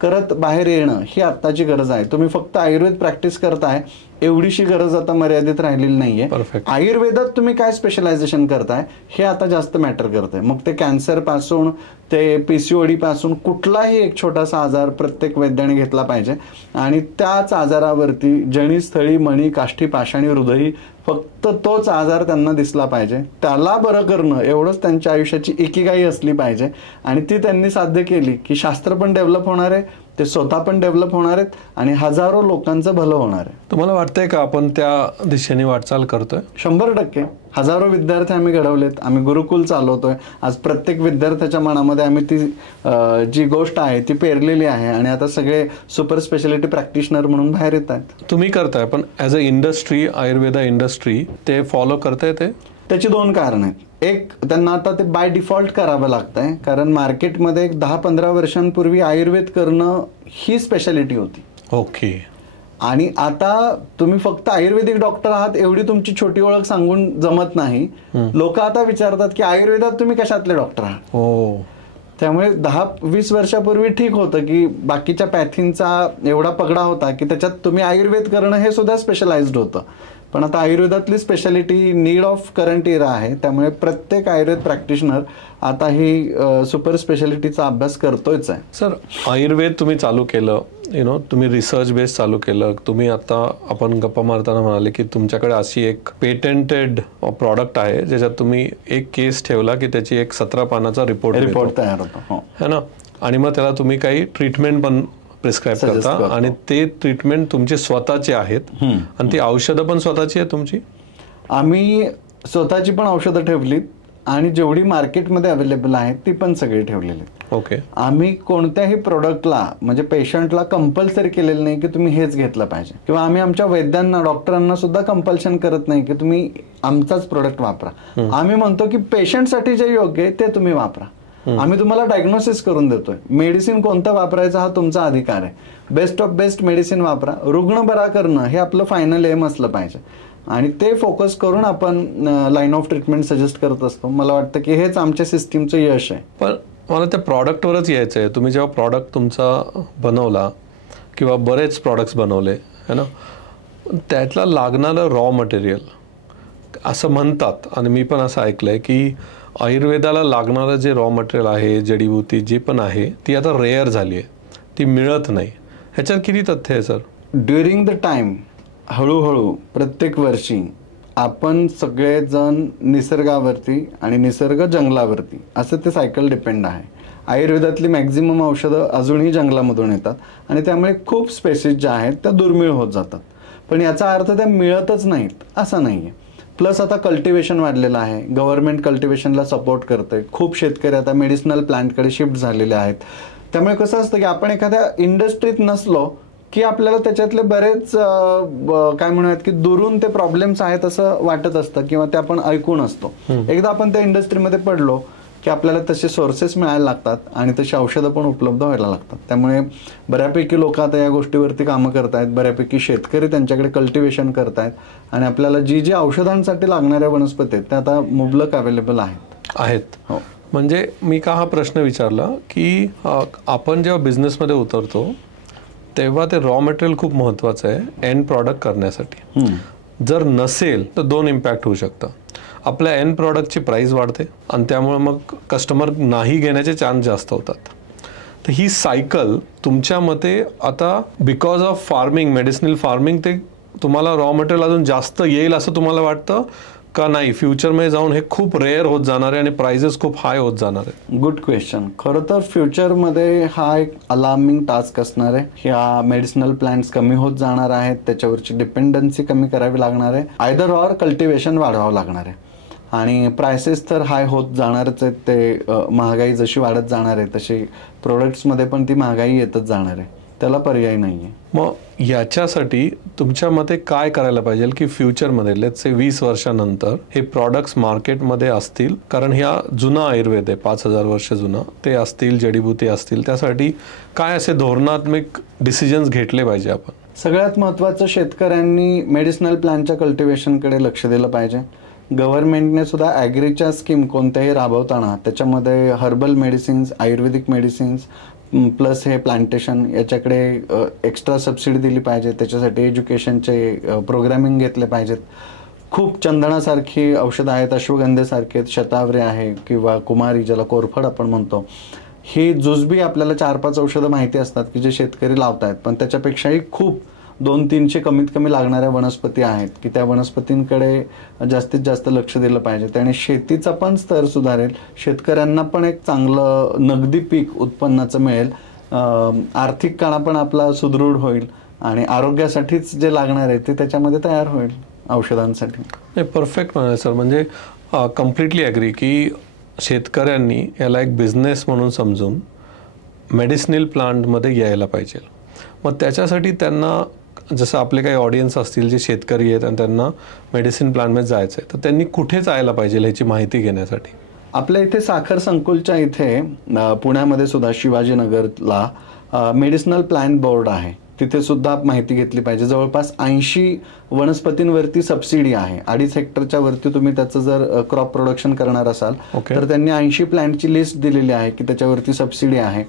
करत बाहेर येणं ही आत्ताची गरज आहे. तुम्ही फक्त आयुर्वेद प्रॅक्टिस करताय एवढीशी गरज आता मर्यादित राहिलेली नाहीये. आयुर्वेदात तुम्ही काय स्पेशलायझेशन करताय हे आता जास्त मॅटर करतंय. मग ते कॅन्सर पासून ते PCOD पासून कुठलाही एक छोटासा आजार प्रत्येक वैद्याने घेतला पाहिजे आणि त्याच आजारावरती जणी, स्थळी, मणी, काष्ठी, पाषाणी, हृदयी फक्त तोच आजार त्यांना दिसला पाहिजे, त्याला बरं करणं एवढंच त्यांच्या आयुष्याची इकिगाई असली पाहिजे. आणि ती त्यांनी साध्य केली की शास्त्र पण डेव्हलप होणार आहे, ते स्वतः पण डेव्हलप होणार आहेत आणि हजारो लोकांचं भलं होणार आहे. तुम्हाला वाटतंय का आपण त्या दिशेने वाटचाल करतोय? 100%. हजारो विद्यार्थी आम्ही घडवलेत, आम्ही गुरुकुल चालवतोय. आज प्रत्येक विद्यार्थ्याच्या मनामध्ये आम्ही ती जी गोष्ट आहे ती पेरलेली आहे आणि आता सगळे सुपर स्पेशालिटी प्रॅक्टिशनर म्हणून बाहेर येत आहेत. तुम्ही करताय, पण as a industry, Ayurveda industry ते फॉलो करताय ते? त्याची 2 कारणं आहेत. एक, त्यांना आता ते बाय डिफॉल्ट करावं लागतंय, कारण मार्केटमध्ये 10-15 वर्षांपूर्वी आयुर्वेद करणं ही स्पेशालिटी होती. ओके. आणि आता तुम्ही फक्त आयुर्वेदिक डॉक्टर आहात एवढी तुमची छोटी ओळख सांगून जमत नाही. लोक आता विचारतात की आयुर्वेदात तुम्ही कशातले डॉक्टर आहात. हो. त्यामुळे 10-20 वर्षापूर्वी ठीक होतं की बाकीच्या पॅथींचा एवढा पगडा होता की त्याच्यात तुम्ही आयुर्वेद करणं हे सुद्धा स्पेशलाइज्ड होतं. पण आता आयुर्वेदातली स्पेशालिटी नीड ऑफ करंट इरा आहे. त्यामुळे प्रत्येक आयुर्वेद प्रॅक्टिशनर आता ही सुपर स्पेशालिटीचा अभ्यास करतोयच आहे. सर, आयुर्वेद तुम्ही चालू केलं, तुम्ही रिसर्च बेस चालू केलं. तुम्ही आता आपण गप्पा मारताना म्हणाले की तुमच्याकडे अशी एक पेटंटेड प्रॉडक्ट आहे ज्याच्यात तुम्ही एक केस ठेवला की त्याची एक 17 पानाचा रिपोर्ट तयार होतो है ना, आणि मग त्याला तुम्ही काही ट्रीटमेंट पण प्रिस्क्राईब करता आणि ते ट्रीटमेंट तुमचे स्वतःचे आहेत आणि ती औषधं पण स्वतःची आहेत तुमची? आम्ही स्वतःची पण औषधं ठेवलीत आणि जेवढी मार्केटमध्ये अवेलेबल आहेत ती पण सगळी ठेवलेली. ओके. आम्ही कोणत्याही प्रोडक्टला म्हणजे पेशंटला कंपल्सरी केलेलं नाही की तुम्ही हेच घेतलं पाहिजे, किंवा आम्ही आमच्या वैद्यांना, डॉक्टरांना सुद्धा कंपल्शन करत नाही की तुम्ही आमचाच प्रोडक्ट वापरा. आम्ही म्हणतो की पेशंटसाठी जे योग्य आहे ते तुम्ही वापरा. आम्ही तुम्हाला डायग्नोसिस करून देतोय. मेडिसिन कोणतं वापरायचं हा तुमचा अधिकार आहे. बेस्ट ऑफ बेस्ट मेडिसिन वापरा. रुग्ण बरा करणं हे आपलं फायनल एम असलं पाहिजे आणि ते फोकस करून आपण लाईन ऑफ ट्रीटमेंट सजेस्ट करत असतो. मला वाटतं की हेच आमच्या सिस्टीमचं यश आहे. पण मला त्या प्रॉडक्टवरच यायचं आहे. तुम्ही जेव्हा प्रॉडक्ट तुमचा बनवला किंवा बरेच प्रॉडक्ट्स बनवले है ना, त्यातला लागणारं रॉ मटेरियल असं म्हणतात आणि मी पण असं ऐकलंय की आयुर्वेदाला लागणारं जे रॉ मटेरियल आहे, जडीबुटी जे पण आहे, ती आता रेअर झाली आहे, ती मिळत नाही. ह्याच्यात किती तथ्य आहे सर? ड्युरिंग द टाइम हळूहळू प्रत्येक वर्षी आपण सगळेजण निसर्गावरती आणि निसर्ग जंगलावरती असं ते सायकल डिपेंड आहे. आयुर्वेदातली मॅक्झिमम औषधं अजूनही जंगलामधून येतात आणि त्यामुळे खूप स्पेसिस ज्या आहेत त्या दुर्मिळ होत जातात. पण याचा अर्थ त्या मिळतच नाहीत असं नाही आहे. प्लस आता कल्टिवेशन वाढलेलं आहे. गव्हर्नमेंट कल्टिवेशनला सपोर्ट करते. खूप शेतकरी आता मेडिसिनल प्लांटकडे शिफ्ट झालेले आहेत. त्यामुळे कसं असतं की आपण एखाद्या इंडस्ट्रीत नसलो की आपल्याला त्याच्यातले बरेच काय म्हणूयात की दुरून ते प्रॉब्लेम्स आहेत असं वाटत असतं किंवा ते आपण ऐकून असतो. एकदा आपण त्या इंडस्ट्रीमध्ये पडलो की आपल्याला तसे सोर्सेस मिळायला लागतात आणि तशी औषधं पण उपलब्ध व्हायला लागतात. त्यामुळे बऱ्यापैकी लोक आता या गोष्टीवरती कामं करतायत, बऱ्यापैकी शेतकरी त्यांच्याकडे कल्टिवेशन करतायत आणि आपल्याला जी औषधांसाठी लागणाऱ्या वनस्पती आहेत त्या आता मुबलक अवेलेबल आहेत. हो, म्हणजे मी का हा प्रश्न विचारला की आपण जेव्हा बिझनेसमध्ये उतरतो तेव्हा ते रॉ मटेरियल खूप महत्त्वाचं आहे एंड प्रॉडक्ट करण्यासाठी. जर नसेल तर 2 इम्पॅक्ट होऊ शकतं. आपल्या एंड प्रॉडक्टची प्राईस वाढते आणि त्यामुळे मग कस्टमर नाही घेण्याचे चान्स जास्त होतात. तर ही सायकल तुमच्या मते आता because of farming, medicinal farming, ते तुम्हाला रॉ मटेरियल अजून जास्त येईल असं तुम्हाला वाटतं का नाही, फ्युचरमध्ये जाऊन हे खूप रेअर होत जाणार आहे आणि प्राइजेस खूप हाय होत जाणार आहे? Good question. खरं तर फ्युचरमध्ये हा एक अलार्मिंग टास्क असणार आहे. ह्या मेडिसिनल प्लांट्स कमी होत जाणार आहेत, त्याच्यावरची डिपेंडन्सी कमी करावी लागणार आहे, आयदर ऑर कल्टिवेशन वाढवावं लागणार आहे आणि प्राइसेस तर हाय होत जाणारच आहेत. ते महागाई जशी वाढत जाणार आहे तशी प्रोडक्ट्समध्ये पण ती महागाई येतच जाणार आहे, त्याला पर्याय नाही आहे. मग याच्यासाठी तुमच्या मते काय करायला पाहिजे की फ्युचरमध्ये लेट्स से 20 वर्षानंतर हे प्रॉडक्ट्स मार्केटमध्ये असतील, कारण ह्या जुना आयुर्वेद आहे 5000 वर्ष जुना, ते असतील, जडीबुटी असतील, त्यासाठी काय असे धोरणात्मक डिसिजन्स घेतले पाहिजे आपण? सगळ्यात महत्त्वाचं, शेतकऱ्यांनी मेडिसिनल प्लांटच्या कल्टिवेशनकडे लक्ष दिलं पाहिजे. गव्हर्नमेंटने सुद्धा ॲग्रीच्या स्कीम कोणत्याही राबवताना त्याच्यामध्ये हर्बल मेडिसिन्स, आयुर्वेदिक मेडिसिन्स प्लस हे प्लांटेशन याच्याकडे एक्स्ट्रा सबसिडी दिली पाहिजे. त्याच्यासाठी एज्युकेशनचे प्रोग्रामिंग घेतले पाहिजेत. खूप चंदनासारखी औषधं आहेत, अश्वगंधेसारखे आहेत, शतावरी आहे किंवा कुमारी ज्याला कोरफड आपण म्हणतो, ही जुजबी आपल्याला 4-5 औषधं माहिती असतात की जे शेतकरी लावत आहेत, पण त्याच्यापेक्षाही खूप 200-300 कमीत कमी लागणाऱ्या वनस्पती आहेत की त्या वनस्पतींकडे जास्तीत जास्त लक्ष दिलं पाहिजे. त्याने शेतीचा पण स्तर सुधारेल, शेतकऱ्यांना पण एक चांगलं नगदी पीक उत्पन्नाचं मिळेल, आर्थिक काळा पण आपला सुदृढ होईल आणि आरोग्यासाठीच जे लागणार आहे ते त्याच्यामध्ये तयार होईल औषधांसाठी. नाही, परफेक्ट म्हणाले सर. म्हणजे कम्प्लिटली ॲग्री की शेतकऱ्यांनी याला एक बिझनेस म्हणून समजून मेडिसिनल प्लांटमध्ये यायला पाहिजे. मग त्याच्यासाठी त्यांना, जसं आपले काही ऑडियन्स असतील जे शेतकरी आहेत आणि त्यांना मेडिसिन प्लांटमध्ये जायचं आहे, तर त्यांनी कुठे जायला पाहिजे ह्याची माहिती घेण्यासाठी? आपल्या इथे साखर संकुलच्या इथे पुण्यामध्ये सुद्धा शिवाजीनगरला मेडिसिनल प्लांट बोर्ड आहे, तिथे सुद्धा माहिती घेतली पाहिजे. जवळपास 80 वनस्पतींवरती सबसिडी आहे. 2.5 हेक्टरच्या वरती तुम्ही त्याचं जर क्रॉप प्रोडक्शन करणार असाल तर त्यांनी 80 प्लांटची लिस्ट दिलेली आहे की त्याच्यावरती सबसिडी आहे,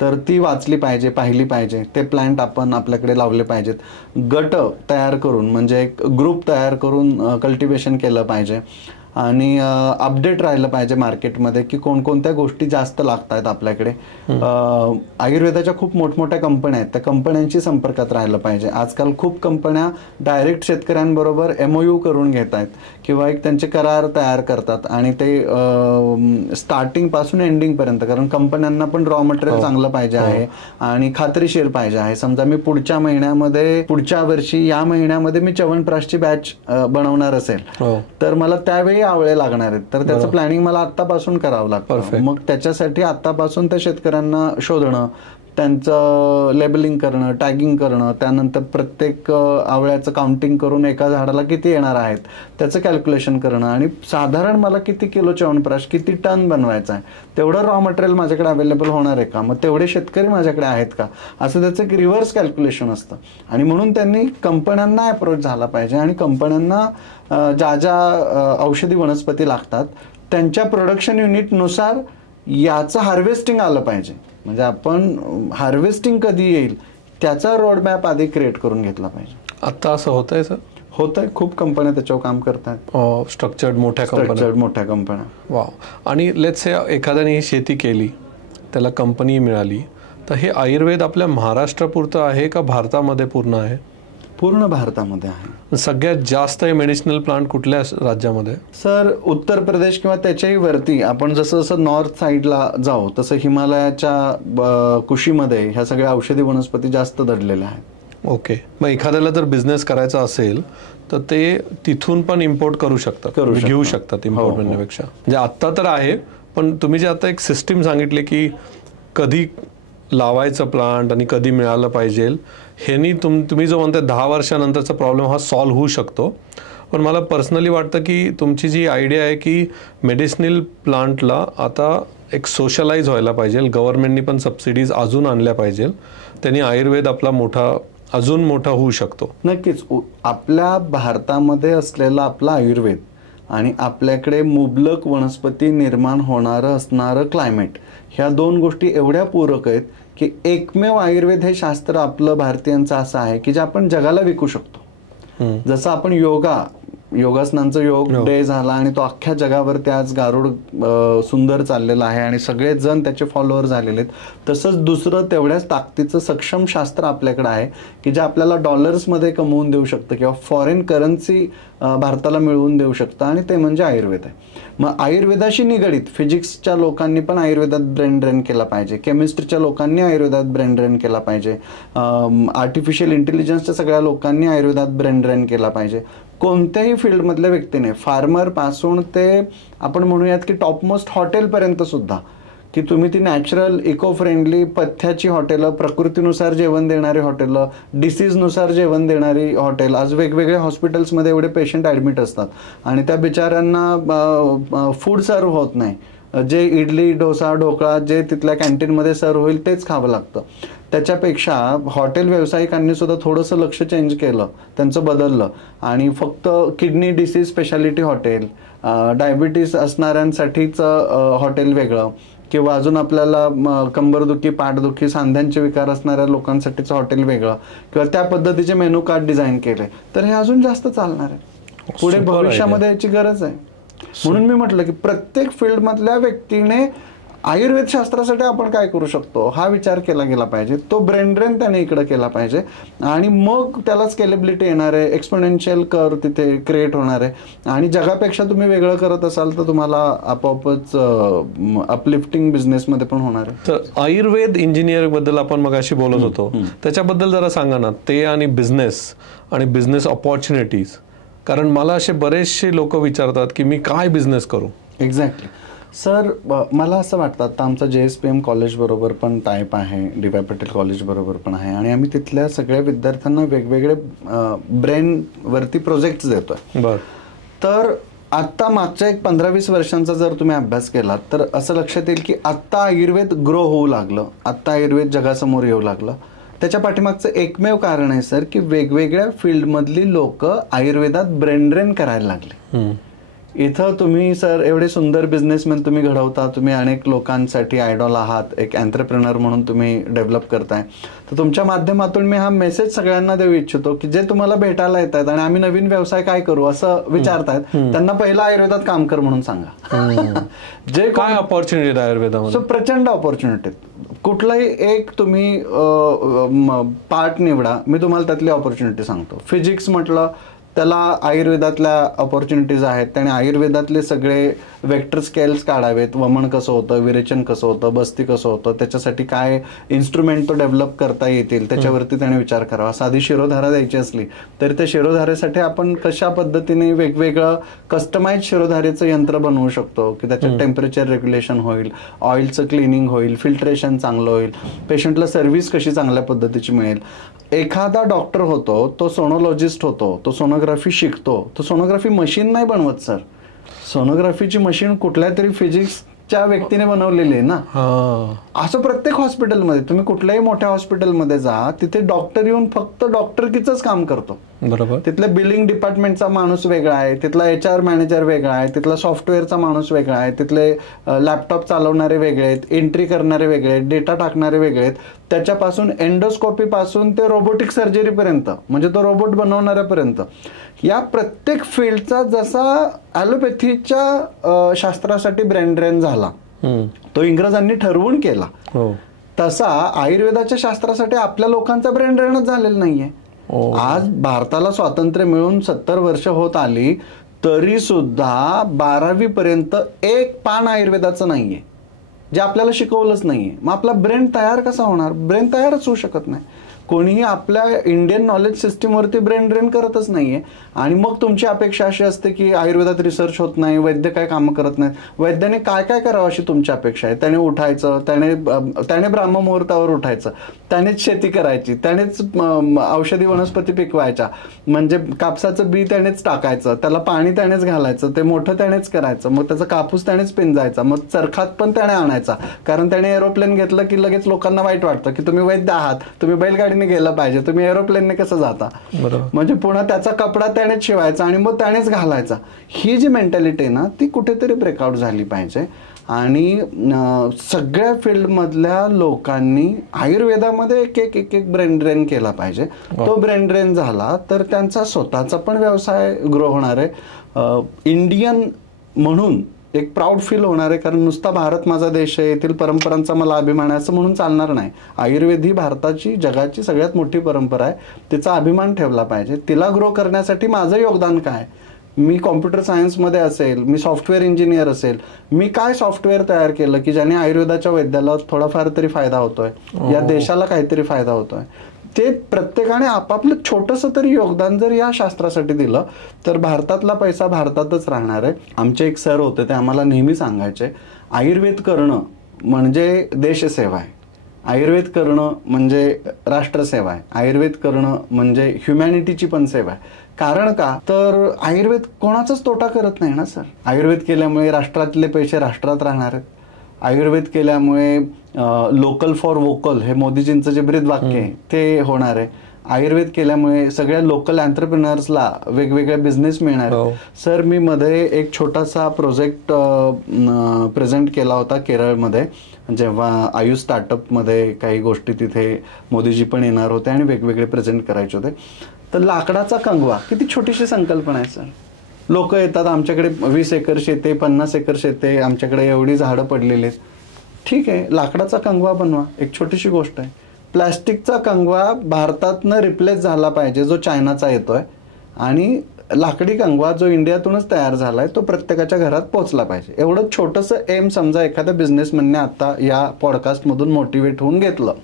तर ती वाचली पाहिजे, पाहिली पाहिजे. ते प्लांट आपण आपल्याकडे लावले पाहिजेत. गट तयार करून, म्हणजे एक ग्रुप तयार करून कल्टिवेशन केलं पाहिजे आणि अपडेट राहिलं पाहिजे मार्केटमध्ये की कोणकोणत्या गोष्टी जास्त लागत आहेत आपल्याकडे. आयुर्वेदाच्या खूप मोठमोठ्या कंपन्या आहेत, त्या कंपन्यांशी संपर्कात राहिलं पाहिजे. आजकाल खूप कंपन्या डायरेक्ट शेतकऱ्यांबरोबर MOU करून घेत आहेत किंवा एक त्यांचे करार तयार करतात आणि ते स्टार्टिंगपासून एंडिंगपर्यंत, कारण कंपन्यांना पण रॉ मटेरियल चांगलं पाहिजे आहे आणि खात्रीशीर पाहिजे आहे. समजा मी पुढच्या महिन्यामध्ये, पुढच्या वर्षी या महिन्यामध्ये मी च्यवनप्राशची बॅच बनवणार असेल तर मला त्यावेळी आवळे लागणार आहेत, तर त्याचं प्लॅनिंग मला आत्तापासून करावं लागतं. मग त्याच्यासाठी आत्तापासून त्या शेतकऱ्यांना शोधणं, त्यांचं लेबलिंग करणं, टॅगिंग करणं, त्यानंतर प्रत्येक आवळ्याचं काउंटिंग करून एका झाडाला किती येणार आहेत त्याचं कॅल्क्युलेशन करणं आणि साधारण मला किती किलो च्यवनप्राश, किती टन बनवायचं आहे, तेवढं रॉ मटेरियल माझ्याकडे अवेलेबल होणार आहे का, मग तेवढे शेतकरी माझ्याकडे आहेत का, असं त्याचं एक रिव्हर्स कॅल्क्युलेशन असतं. आणि म्हणून त्यांनी कंपन्यांना अप्रोच झाला पाहिजे आणि कंपन्यांना ज्या ज्या औषधी वनस्पती लागतात त्यांच्या प्रोडक्शन युनिटनुसार याचं हार्वेस्टिंग आलं पाहिजे. म्हणजे आपण हार्वेस्टिंग कधी येईल त्याचा रोडमॅप आधी क्रिएट करून घेतला पाहिजे. आता असं होतंय सर? होतंय, खूप कंपन्या त्याच्यावर काम करतात, स्ट्रक्चर्ड मोठ्या कंपन्या. वाव. आणि लेट्स से एखाद्याने ही शेती केली, त्याला कंपनी मिळाली, तर हे आयुर्वेद आपल्या महाराष्ट्रापुरतं आहे का भारतामध्ये पूर्ण आहे? पूर्ण भारतामध्ये आहे. सगळ्यात जास्त हे मेडिसिनल प्लांट कुठल्या राज्यामध्ये? सर उत्तर प्रदेश किंवा त्याच्याही वरती आपण जसं जसं नॉर्थ साईडला जाऊ तसं हिमालयाच्या कुशीमध्ये ह्या सगळ्या औषधी वनस्पती जास्त दडलेल्या आहेत. ओके. मग एखाद्याला जर बिझनेस करायचा असेल तर ते तिथून पण इम्पोर्ट करू शकतात, घेऊ शकतात इम्पोर्ट करण्यापेक्षा. म्हणजे आत्ता तर आहे, पण तुम्ही जे आता एक सिस्टीम सांगितले की कधी लावायचं प्लांट आणि कधी मिळालं पाहिजे, ह्यानी तुम्ही जो म्हणताय 10 वर्षानंतरचा प्रॉब्लेम हा सॉल्व्ह होऊ शकतो. पण मला पर्सनली वाटतं की तुमची जी आयडिया आहे की मेडिसिनल प्लांटला आता एक सोशलाइज व्हायला पाहिजे, गव्हर्नमेंटनी पण सबसिडीज अजून आणल्या पाहिजे, त्यांनी आयुर्वेद आपला अजून मोठा होऊ शकतो. नक्कीच. आपल्या भारतामध्ये असलेला आपला आयुर्वेद आणि आपल्याकडे मुबलक वनस्पती निर्माण होणारं असणारं क्लायमेट, ह्या दोन गोष्टी एवढ्या पूरक आहेत की एकमेव आयुर्वेद हे शास्त्र आपलं भारतीयांचं असं आहे की जे आपण जगाला विकू शकतो. जसं आपण योगासनांचा योग डे झाला आणि तो अख्ख्या जगावरती आज गारुड सुंदर चाललेला आहे आणि सगळेच जण त्याचे फॉलोअर झालेले आहेत, तसंच दुसरं तेवढ्याच ताकदीचं सक्षम शास्त्र आपल्याकडे आहे की जे आपल्याला डॉलर्समध्ये कमवून देऊ शकतं किंवा फॉरेन करन्सी भारताला मिळवून देऊ शकतं, आणि ते म्हणजे आयुर्वेद आहे. मग आयुर्वेदाशी निगडीत फिजिक्सच्या लोकांनी पण आयुर्वेदात ब्रेन ड्रेन केला पाहिजे, केमिस्ट्रीच्या लोकांनी आयुर्वेदात ब्रेन ड्रेन केला पाहिजे, आर्टिफिशियल इंटेलिजन्सच्या सगळ्या लोकांनी आयुर्वेदात ब्रेन ड्रेन केला पाहिजे. कोणत्याही फील्डमधल्या व्यक्तीने, फार्मर पासून ते आपण म्हणूयात की टॉपमोस्ट हॉटेलपर्यंत सुद्धा, की तुम्ही ती नॅचरल इको फ्रेंडली पथ्याची हॉटेलं, प्रकृतीनुसार जेवण देणारी हॉटेलं, डिसीजनुसार जेवण देणारी हॉटेल, आज वेगवेगळ्या हॉस्पिटल्समध्ये एवढे पेशंट ॲडमिट असतात आणि त्या बिचाऱ्यांना फूड सर्व होत नाही. जे इडली डोसा ढोकळा जे तिथल्या कॅन्टीनमध्ये सर्व होईल तेच खावं लागतं. त्याच्यापेक्षा हॉटेल व्यावसायिकांनी सुद्धा थोडंसं लक्ष चेंज केलं, त्यांचं बदललं आणि फक्त kidney disease speciality hotel, diabetes असणाऱ्यांसाठीच हॉटेल वेगळं, किंवा अजून आपल्याला कंबरदुखी, पाठदुखी, सांध्यांचे विकार असणाऱ्या लोकांसाठीचं हॉटेल वेगळं, किंवा त्या पद्धतीचे मेनू कार्ड डिझाईन केले, तर हे अजून जास्त चालणार आहे. पुढे भविष्यामध्ये याची गरज आहे. म्हणून मी म्हटलं की प्रत्येक फील्डमधल्या व्यक्तीने आयुर्वेद शास्त्रासाठी आपण काय करू शकतो हा विचार केला गेला पाहिजे. तो ब्रेन ड्रेन त्याने इकडे केला पाहिजे आणि मग त्याला स्केलेबिलिटी येणार आहे, एक्सपोनेन्शियल कर्व तिथे क्रिएट होणार आहे आणि जगापेक्षा तुम्ही वेगळं करत असाल तर तुम्हाला आपोआपच अपलिफ्टिंग बिझनेसमध्ये पण होणार आहे. तर आयुर्वेद इंजिनियर बद्दल आपण मगाशी बोलत होतो, त्याच्याबद्दल जरा सांगा ना, ते आणि बिझनेस ऑपॉर्च्युनिटीज. कारण मला असे बरेचसे लोक विचारतात की मी काय बिझनेस करू. एक्झॅक्टली सर, मला असं वाटतं आता आमचं JSPM कॉलेज बरोबर पण टाईप आहे, DY पाटील कॉलेज बरोबर पण आहे आणि आम्ही तिथल्या सगळ्या विद्यार्थ्यांना वेगवेगळे ब्रेन वरती प्रोजेक्ट्स देतोय. बरं. तर आत्ता मागच्या एक 15-20 वर्षांचा जर तुम्ही अभ्यास केला तर असं लक्षात येईल की आत्ता आयुर्वेद ग्रो होऊ लागलं, आत्ता आयुर्वेद जगासमोर येऊ लागलं. त्याच्या पाठीमागचं एकमेव कारण आहे सर की वेगवेगळ्या फील्डमधली लोक आयुर्वेदात ब्रेन ड्रेन करायला लागले. इथं तुम्ही सर एवढे सुंदर बिझनेसमॅन तुम्ही घडवता, तुम्ही अनेक लोकांसाठी आयडॉल आहात, एक एंटरप्रेनर म्हणून तुम्ही डेव्हलप करताय. तर तुमच्या माध्यमातून मी हा मेसेज सगळ्यांना देऊ इच्छितो की जे तुम्हाला भेटायला येत आहेत आणि आम्ही नवीन व्यवसाय काय करू असं विचारतायत, त्यांना पहिला आयुर्वेदात काम कर म्हणून सांगा. जे काय ऑपॉर्च्युनिटी आयुर्वेदामध्ये? प्रचंड ऑपॉर्च्युनिटी. कुठलाही एक तुम्ही पार्ट निवडा, मी तुम्हाला त्यातली ऑपॉर्च्युनिटी सांगतो. फिजिक्स म्हटलं त्याला आयुर्वेदातल्या ऑपॉर्च्युनिटीज आहेत, त्याने आयुर्वेदातले सगळे वेक्टर स्केल्स काढावेत, वमन कसं होतं, विरेचन कसं होतं, बस्ती कसं होतं, त्याच्यासाठी काय इन्स्ट्रुमेंट तो डेव्हलप करता येतील त्याच्यावरती त्याने विचार करावा. साधी शिरोधारा द्यायची असली तर त्या शिरोधारेसाठी आपण कशा पद्धतीने वेगवेगळं कस्टमाइज शिरोधारेचं यंत्र बनवू शकतो की त्याच्यात टेम्परेचर रेग्युलेशन होईल, ऑइलचं क्लिनिंग होईल, फिल्ट्रेशन चांगलं होईल, पेशंटला सर्व्हिस कशी चांगल्या पद्धतीची मिळेल. एखादा डॉक्टर होतो, तो सोनोलॉजिस्ट होतो, तो सोनोग्राफी शिकतो, तो सोनोग्राफी मशीन नाही बनवत सर. सोनोग्राफीची मशीन कुठल्या तरी फिजिक्सच्या व्यक्तीने बनवलेली आहे ना. असं प्रत्येक हॉस्पिटलमध्ये, तुम्ही कुठल्याही मोठ्या हॉस्पिटलमध्ये जा, तिथे डॉक्टर येऊन फक्त डॉक्टरकीचंच काम करतो. बरोबर. तिथल्या बिलिंग डिपार्टमेंटचा माणूस वेगळा आहे, तिथला HR मॅनेजर वेगळा आहे, तिथला सॉफ्टवेअरचा माणूस वेगळा आहे, तिथले लॅपटॉप चालवणारे वेगळे आहेत, एंट्री करणारे वेगळे आहेत, डेटा टाकणारे वेगळे आहेत. त्याच्यापासून एंडोस्कोपी पासून ते रोबोटिक सर्जरीपर्यंत, म्हणजे तो रोबोट बनवणाऱ्यापर्यंत, या प्रत्येक फील्डचा जसा ॲलोपॅथीच्या शास्त्रासाठी ब्रेन ड्रेन झाला, तो इंग्रजांनी ठरवून केला, तसा आयुर्वेदाच्या शास्त्रासाठी आपल्या लोकांचा ब्रेन ड्रेनच झालेला नाहीये. आज भारताला स्वातंत्र्य मिळून 70 वर्ष होत आली तरी सुद्धा 12वी पर्यंत एक पान आयुर्वेदाचं नाहीये, जे आपल्याला शिकवलंच नाहीये. मग आपला ब्रेन तयार कसा होणार? ब्रेन तयारच होऊ शकत नाही. कोणीही आपल्या इंडियन नॉलेज सिस्टीमवरती ब्रेन ड्रेन करतच नाहीये. आणि मग तुमची अपेक्षा अशी असते की आयुर्वेदात रिसर्च होत नाही, वैद्य काय कामं करत नाहीत. वैद्याने काय काय करावं अशी तुमची अपेक्षा आहे. त्याने उठायचं, त्याने ब्राह्ममुहूर्तावर उठायचं, त्यानेच शेती करायची, त्यानेच औषधी वनस्पती पिकवायच्या, म्हणजे कापसाचं बी त्यानेच टाकायचं, त्याला पाणी त्यानेच घालायचं, ते मोठं त्यानेच करायचं, मग त्याचा कापूस त्यानेच पिंजायचा, मग चरखात पण त्याने आणायचा. कारण त्याने एरोप्लेन घेतलं की लगेच लोकांना वाईट वाटतं की तुम्ही वैद्य आहात, तुम्ही बैलगाडीने गेलं पाहिजे, तुम्ही एरोप्लेनने कसं जाता. म्हणजे पुन्हा त्याचा कपडा त्यानेच शिवायचा आणि मग त्यानेच घालायचा. ही जी मेंटॅलिटी आहे ना ती कुठेतरी ब्रेकआउट झाली पाहिजे. आणि सगळ्या फील्डमधल्या लोकांनी आयुर्वेदामध्ये एक एक ब्रेन ड्रेन केला पाहिजे. तो ब्रेन ड्रेन झाला तर त्यांचा स्वतःचा पण व्यवसाय ग्रो होणार आहे. इंडियन म्हणून एक प्राऊड फील होणार आहे. कारण नुसता भारत माझा देश आहे, येथील परंपरांचा मला अभिमान आहे असं म्हणून चालणार नाही. आयुर्वेद ही भारताची जगाची सगळ्यात मोठी परंपरा आहे, तिचा अभिमान ठेवला पाहिजे. तिला ग्रो करण्यासाठी माझं योगदान काय, मी कॉम्प्युटर सायन्समध्ये असेल, मी सॉफ्टवेअर इंजिनियर असेल, मी काय सॉफ्टवेअर तयार केलं की ज्याने आयुर्वेदाच्या वैद्याला थोडाफार तरी फायदा होतोय, या देशाला काहीतरी फायदा होतोय. ते प्रत्येकाने आपापलं छोटंसं तरी योगदान जर या शास्त्रासाठी दिलं तर भारतातला पैसा भारतातच राहणार आहे. आमचे एक सर होते, ते आम्हाला नेहमी सांगायचे, आयुर्वेद करणं म्हणजे देशसेवा आहे, आयुर्वेद करणं म्हणजे राष्ट्रसेवा आहे, आयुर्वेद करणं म्हणजे ह्युमॅनिटीची पण सेवा आहे. कारण का तर आयुर्वेद कोणाचाच तोटा करत नाही ना सर. आयुर्वेद केल्यामुळे राष्ट्रातले पैसे राष्ट्रात राहणार आहेत. आयुर्वेद केल्यामुळे लोकल फॉर वोकल हे मोदीजींचं जे ब्रीदवाक्य आहे ते होणार आहे. आयुर्वेद केल्यामुळे सगळ्या लोकल एंटरप्रिनर्सला वेगवेगळे बिझनेस मिळणार. सर मी मध्ये एक छोटासा प्रोजेक्ट प्रेझेंट केला होता केरळमध्ये, जेव्हा आयुष स्टार्टअपमध्ये काही गोष्टी तिथे मोदीजी पण येणार होते आणि वेगवेगळे प्रेझेंट करायचे होते. तर लाकडाचा कंगवा किती छोटीशी संकल्पना आहे सर. लोक येतात आमच्याकडे 20 एकर शेते, 50 एकर शेते, आमच्याकडे एवढी झाडं पडलेली आहेत. ठीक आहे, लाकडाचा कंगवा बनवा, एक छोटीशी गोष्ट आहे. प्लॅस्टिकचा कंगवा भारतातनं रिप्लेस झाला पाहिजे जो चायनाचा येतोय, आणि लाकडी कंगवा जो इंडियातूनच तयार झालाय तो प्रत्येकाच्या घरात पोहोचला पाहिजे. एवढं छोटंसं एम समजा एखाद्या बिझनेसमॅनने आता या पॉडकास्टमधून मोटिवेट होऊन घेतलं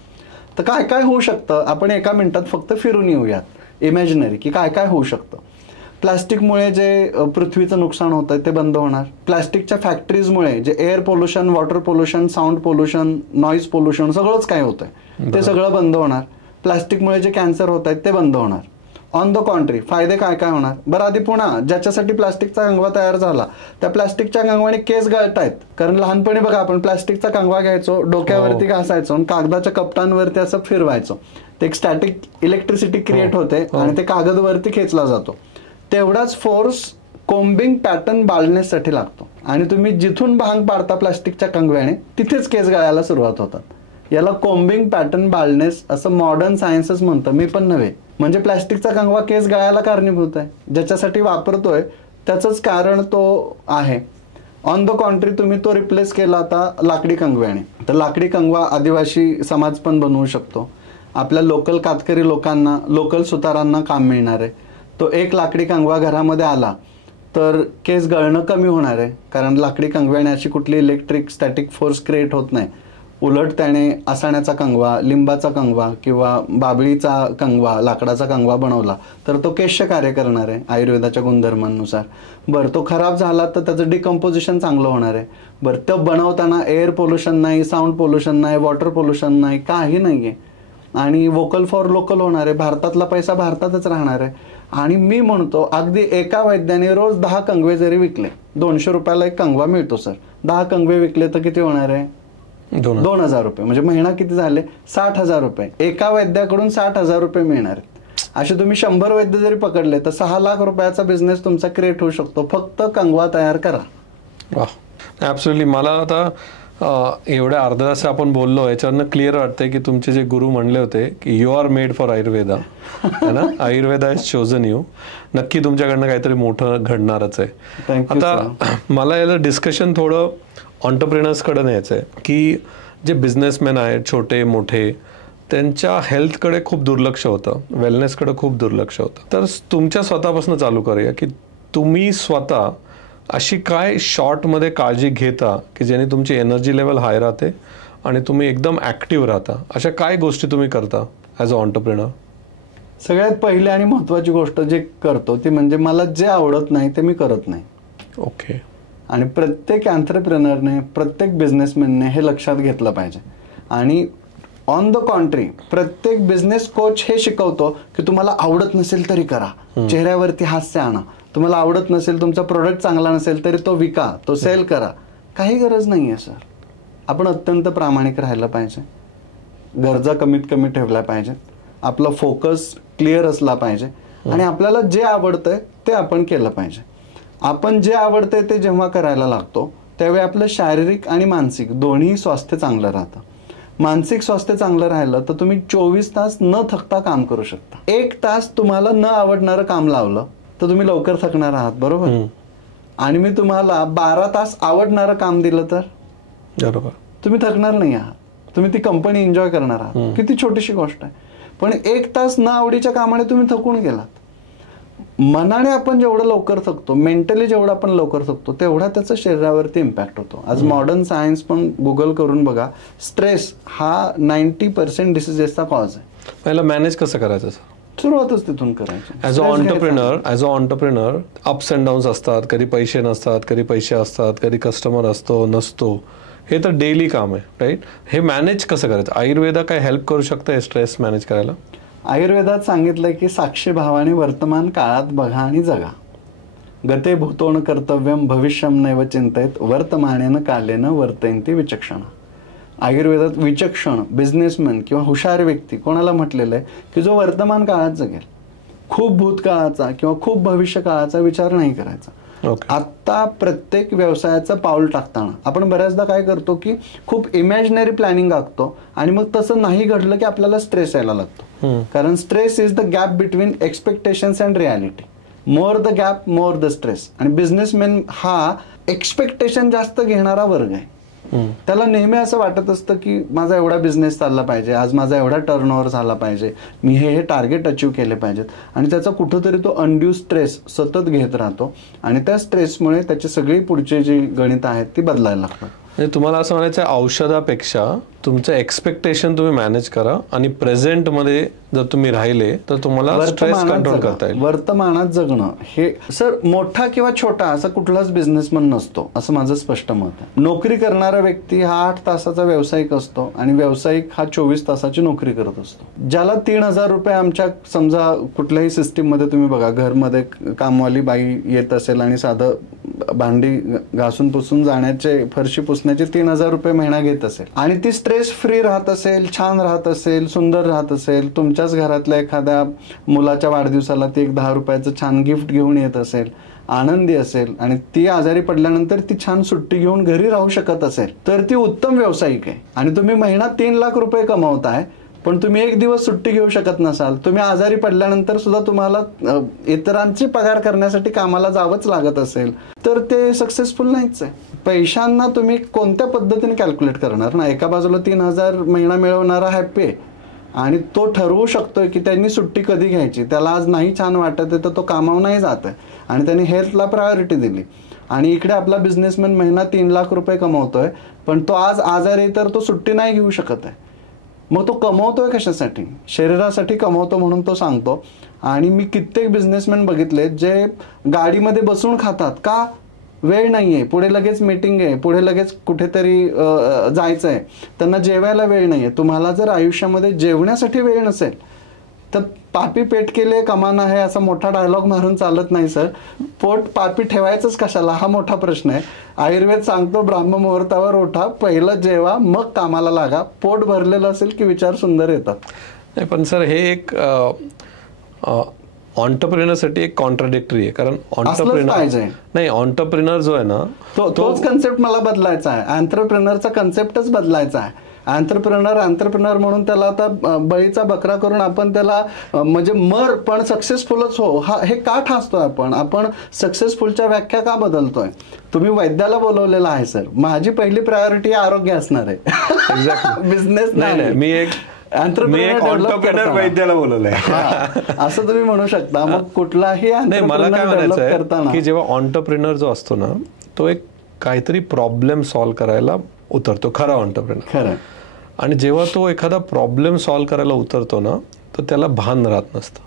तर काय काय होऊ शकतं. आपण एका मिनिटात फक्त फिरून येऊयात इमॅजिनरी की काय काय होऊ शकतं. प्लास्टिकमुळे जे पृथ्वीचं नुकसान होतं ते बंद होणार. प्लास्टिकच्या फॅक्टरीजमुळे जे air pollution, water pollution, sound pollution, noise pollution सगळंच काय होतंय ते सगळं बंद होणार. प्लास्टिकमुळे जे कॅन्सर होत आहेत ते बंद होणार. ऑन द कॉन्ट्री फायदे काय काय होणार. बरं आधी पुन्हा ज्याच्यासाठी प्लास्टिकचा कंगवा तयार झाला त्या प्लास्टिकच्या कंगवाने केस गळतायत. कारण लहानपणी बघा आपण प्लास्टिकचा कंगवा घ्यायचो, डोक्यावरती घासायचो आणि कागदाच्या कपटांवरती असं फिरवायचो. ते एक स्टॅटिक इलेक्ट्रिसिटी क्रिएट होते आणि ते कागदवरती खेचला जातो. तेवढाच फोर्स कोम्बिंग पॅटर्न बाळण्यासाठी लागतो आणि तुम्ही जिथून भांग पाडता प्लास्टिकच्या कंगव्याने तिथेच केस गळायला सुरुवात होतात. याला कोम्बिंग पॅटर्न बाळनेस असं मॉडर्न सायन्सच म्हणतं, मी पण नव्हे. म्हणजे प्लास्टिकचा कंगवा केस गळायला कारणीभूत आहे, ज्याच्यासाठी वापरतोय त्याचंच कारण तो आहे. ऑन द कॉन्ट्री तुम्ही तो रिप्लेस केला आता लाकडी कंगव्याने, तर लाकडी कंगवा आदिवासी समाज पण बनवू शकतो. आपल्या लोकल कातकरी लोकांना, लोकल सुतारांना काम मिळणार आहे. तो एक लाकडी कंगवा घरामध्ये आला तर केस गळणं कमी होणार आहे, कारण लाकडी कंगव्याने अशी कुठली इलेक्ट्रिक स्टॅटिक फोर्स क्रिएट होत नाही. उलट त्याने आसाण्याचा कंगवा, लिंबाचा कंगवा किंवा बाबळीचा कंगवा, लाकडाचा कंगवा बनवला तर तो केश्य कार्य करणार आहे आयुर्वेदाच्या गुणधर्मांनुसार. बरं तो खराब झाला तर त्याचं डिकम्पोजिशन चांगलं होणार आहे. बरं तो बनवताना एअर पोल्युशन नाही, साऊंड पोल्युशन नाही, वॉटर पोल्युशन नाही, काही नाही आहे. आणि वोकल फॉर लोकल होणार आहे. भारतातला पैसा भारतातच राहणार आहे. आणि मी म्हणतो अगदी एका वैद्याने रोज 10 कंगवे जरी विकले, 200 रुपयाला एक कंगवा मिळतो सर, 10 कंगवे विकले तर किती होणार आहे, 2000 रुपये. म्हणजे महिना किती झाले, 60,000 रुपये. एका वैद्याकडून 60,000 रुपये मिळणार आहेत. असे तुम्ही 100 वैद्य जरी पकडले तर 6 लाख रुपयाचा बिझनेस तुमचा क्रिएट होऊ शकतो, फक्त कंगवा तयार करा. वाह, ॲब्सोल्युटली. मला आता एवढ्या अर्ध्या तास आपण बोललो याच्यावरनं क्लिअर वाटतंय की तुमचे जे गुरु म्हणले होते की you are made for Ayurveda, है ना, आयुर्वेदा इज चोजन यू. नक्की तुमच्याकडनं काहीतरी मोठं घडणारच आहे. आता मला याला डिस्कशन थोडं ऑन्टरप्रिनर्सकडे न्यायचं आहे की जे बिझनेसमॅन आहेत छोटे मोठे, त्यांच्या हेल्थकडे खूप दुर्लक्ष होतं, वेलनेसकडे खूप दुर्लक्ष होतं. तर तुमच्या स्वतःपासून चालू करूया की तुम्ही स्वतः अशी काय शॉर्टमध्ये काळजी घेता की ज्याने तुमची एनर्जी लेवल हाय राहते आणि तुम्ही एकदम ॲक्टिव्ह राहता. अशा काय गोष्टी तुम्ही करता ॲज अ ऑन्टरप्रिनर? सगळ्यात पहिली आणि महत्वाची गोष्ट जे करतो ती म्हणजे मला जे आवडत नाही ते मी करत नाही. ओके. आणि प्रत्येक एंटरप्रेनरने, प्रत्येक बिझनेसमॅनने हे लक्षात घेतलं पाहिजे. आणि ऑन द कॉन्ट्री प्रत्येक बिझनेस कोच हे शिकवतो की तुम्हाला आवडत नसेल तरी करा, चेहऱ्यावरती हास्य आणा. तुम्हाला आवडत नसेल, तुमचा प्रोडक्ट चांगला नसेल तरी तो विका, तो सेल करा. काही गरज नाही आहे सर. आपण अत्यंत प्रामाणिक राहायला पाहिजे, गरजा कमीत कमी ठेवल्या पाहिजेत, आपला फोकस क्लिअर असला पाहिजे आणि आपल्याला जे आवडतंय ते आपण केलं पाहिजे. आपण जे आवडतंय ते जेव्हा करायला लागतो त्यावेळी आपलं शारीरिक आणि मानसिक दोन्ही स्वास्थ्य चांगलं राहतं. मानसिक स्वास्थ्य चांगलं राहिलं तर तुम्ही 24 तास न थकता काम करू शकता. 1 तास तुम्हाला न आवडणारं काम लावलं तर तुम्ही लवकर थकणार आहात, बरोबर. आणि मी तुम्हाला 12 तास आवडणारं काम दिलं तर बरोबर तुम्ही थकणार नाही आहात, तुम्ही ती कंपनी एन्जॉय करणार आहात. किती छोटीशी गोष्ट आहे. पण 1 तास न आवडीच्या कामाने तुम्ही थकून गेलात. मनाने आपण जेवढं लवकर थकतो, मेंटली जेवढं आपण लवकर थकतो, तेवढा त्याचा शरीरावरती इम्पॅक्ट होतो. आज मॉडर्न सायन्स पण गुगल करून बघा, स्ट्रेस हा 90% डिसीजेसचा कॉज आहे. पहिला मॅनेज कसं करायचं? सुरुवातच तिथून करायची. As a entrepreneur ups and downs असतात. कधी पैसे नसतात, कधी पैसे असतात, कधी कस्टमर असतो नसतो. हे तर डेली काम आहे, राईट? हे मॅनेज कसं करायचं? आयुर्वेदा काय हेल्प करू शकतं हे स्ट्रेस मॅनेज करायला? आयुर्वेदात सांगितलं की साक्षी भावाने वर्तमान काळात बघा आणि जगा. गते भूतोन कर्तव्यम भविष्यम नैव चिंतयत वर्तमानेन कालेन वर्तयन्ति विचक्षण. आयुर्वेदात विचक्षण बिझनेसमॅन किंवा हुशार व्यक्ती कोणाला म्हटलेलं आहे की जो वर्तमान काळात जगेल. खूप भूतकाळाचा किंवा खूप भविष्य काळाचा विचार नाही करायचा. आत्ता प्रत्येक व्यवसायाचं पाऊल टाकताना आपण बऱ्याचदा काय करतो की खूप इमॅजिनरी प्लॅनिंग आखतो आणि मग तसं नाही घडलं की आपल्याला स्ट्रेस यायला लागतो. कारण stress is the gap between expectations and reality. More the gap more the stress. आणि बिझनेसमॅन हा एक्सपेक्टेशन जास्त घेणारा वर्ग आहे. त्याला नेहमी असं वाटत असतं की माझा एवढा बिझनेस चालला पाहिजे, आज माझा एवढा टर्नओव्हर झाला पाहिजे, मी हे टार्गेट अचीव्ह केले पाहिजेत. आणि त्याचा कुठंतरी तो अनड्यू स्ट्रेस सतत घेत राहतो आणि त्या स्ट्रेसमुळे त्याची सगळी पुढची जी गणित आहेत ती बदलायला लागतात. म्हणजे तुम्हाला असं म्हणायचं औषधापेक्षा तुमचं एक्सपेक्टेशन तुम्ही मॅनेज करा आणि प्रेझेंटमध्ये जर तुम्ही राहिले तर तुम्हाला स्ट्रेस कंट्रोल करता येईल. वर्तमानात जगणं हे सर मोठा किंवा छोटा असा कुठलाच बिझनेसमन नसतो असं माझं स्पष्ट मत आहे. नोकरी करणारा व्यक्ती हा 8 तासाचा व्यावसायिक असतो आणि व्यावसायिक हा 24 तासाची नोकरी करत असतो. ज्याला 3,000 रुपये आमच्या समजा कुठल्याही सिस्टीममध्ये तुम्ही बघा, घरमध्ये कामवाली बाई येत असेल आणि साधं भांडी घासून पुसून जाण्याचे, फरशी पुसण्याचे 3,000 रुपये महिना घेत असेल आणि ती स्ट्रेस फ्री राहत असेल, छान राहत असेल, सुंदर राहत असेल, तुमच्याच घरातल्या एखाद्या मुलाच्या वाढदिवसाला ती एक 10 रुपयाचं छान गिफ्ट घेऊन येत असेल, आनंदी असेल आणि ती आजारी पडल्यानंतर ती छान सुट्टी घेऊन घरी राहू शकत असेल तर ती उत्तम व्यावसायिक आहे. आणि तुम्ही महिना 3 लाख रुपये कमावताय पण तुम्ही एक दिवस सुट्टी घेऊ शकत नसाल, तुम्ही आजारी पडल्यानंतर सुद्धा तुम्हाला इतरांची पगार करण्यासाठी कामाला जावंच लागत असेल तर ते सक्सेसफुल नाहीच आहे. पैशांना तुम्ही कोणत्या पद्धतीने कॅल्क्युलेट करणार ना? एका बाजूला 3,000 महिना मिळवणारा हॅप्पी आहे आणि तो ठरवू शकतोय की त्यांनी सुट्टी कधी घ्यायची, त्याला आज नाही छान वाटत आहे तर तो कामावर नाही जात आहे आणि त्यांनी हेल्थला प्रायोरिटी दिली. आणि इकडे आपला बिझनेसमॅन महिना 3 लाख रुपये कमवतोय पण तो आज आजारी तर तो सुट्टी नाही घेऊ शकत आहे. मग तो कमवतोय कशासाठी? शरीरासाठी कमवतो म्हणून तो सांगतो. आणि मी कित्येक बिझनेसमॅन बघितले जे गाडीमध्ये बसून खातात. का? वेळ नाहीये, पुढे लगेच मीटिंग आहे, पुढे लगेच कुठेतरी जायचं आहे, त्यांना जेवायला वेळ नाहीये. तुम्हाला जर आयुष्यामध्ये जेवण्यासाठी वेळ नसेल तर पापी पेट केले कमाना है असा मोठा डायलॉग मारून चालत नाही सर. पोट पापी ठेवायचंच कशाला हा मोठा प्रश्न आहे. आयुर्वेद सांगतो ब्राह्म मुहूर्तावर उठा, पहिलं जेवा मग कामाला लागा. पोट भरलेलं असेल की विचार सुंदर येतात. नाही पण सर हे एक ऑन्टरप्रिनरसाठी एक कॉन्ट्राडिक्टरी आहे. कारण ऑन्टरप्रिनर जो आहे ना तोच कन्सेप्ट मला बदलायचा आहे. एंटरप्रिनरचा कन्सेप्टच बदलायचा आहे. एंटरप्रिनर म्हणून त्याला आता बळीचा बकरा करून आपण त्याला म्हणजे मर पण सक्सेसफुलच हो हे का ठासतोय आपण सक्सेसफुलच्या व्याख्या का बदलतोय? तुम्ही वैद्याला बोलवलेला आहे सर, माझी पहिली प्रायोरिटी आरोग्य असणार आहे. बिझनेस नाही. मी एक वैद्याला बोलवलंय असं तुम्ही म्हणू शकता. मग कुठलाही मला काय म्हणायचं की जेव्हा ऑन्टरप्रिनर जो असतो ना तो एक काहीतरी प्रॉब्लेम सॉल्व्ह करायला उतरतो खरा ऑन्टरप्रिनर. खरं. आणि जेव्हा तो एखादा प्रॉब्लेम सॉल्व्ह करायला उतरतो ना, तर त्याला भान राहत नसतं,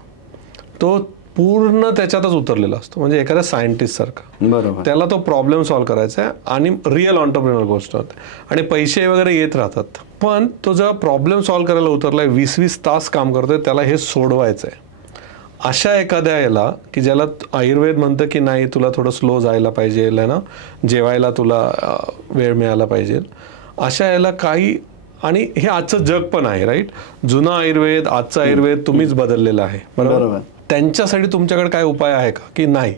तो पूर्ण त्याच्यातच उतरलेला असतो, म्हणजे एखाद्या सायंटिस्ट सारखा. बरोबर. त्याला तो प्रॉब्लेम सॉल्व्ह करायचा आहे आणि रिअल ऑन्टरप्रिनर गोष्ट होते आणि पैसे वगैरे येत राहतात. पण तो जेव्हा प्रॉब्लेम सॉल्व्ह करायला उतरलाय, 20-20 तास काम करतोय, त्याला हे सोडवायचं आहे. अशा एखाद्या याला की ज्याला आयुर्वेद म्हणतं की नाही, तुला थोडं स्लो जायला पाहिजे ना, जेवायला तुला वेळ मिळाला पाहिजे, अशा याला काही. आणि हे आजचं जग पण आहे, राईट. जुनं आयुर्वेद, आजचं आयुर्वेद तुम्हीच बदललेलं आहे, बरोबर. त्यांच्यासाठी तुमच्याकडे काय उपाय आहे का, की नाही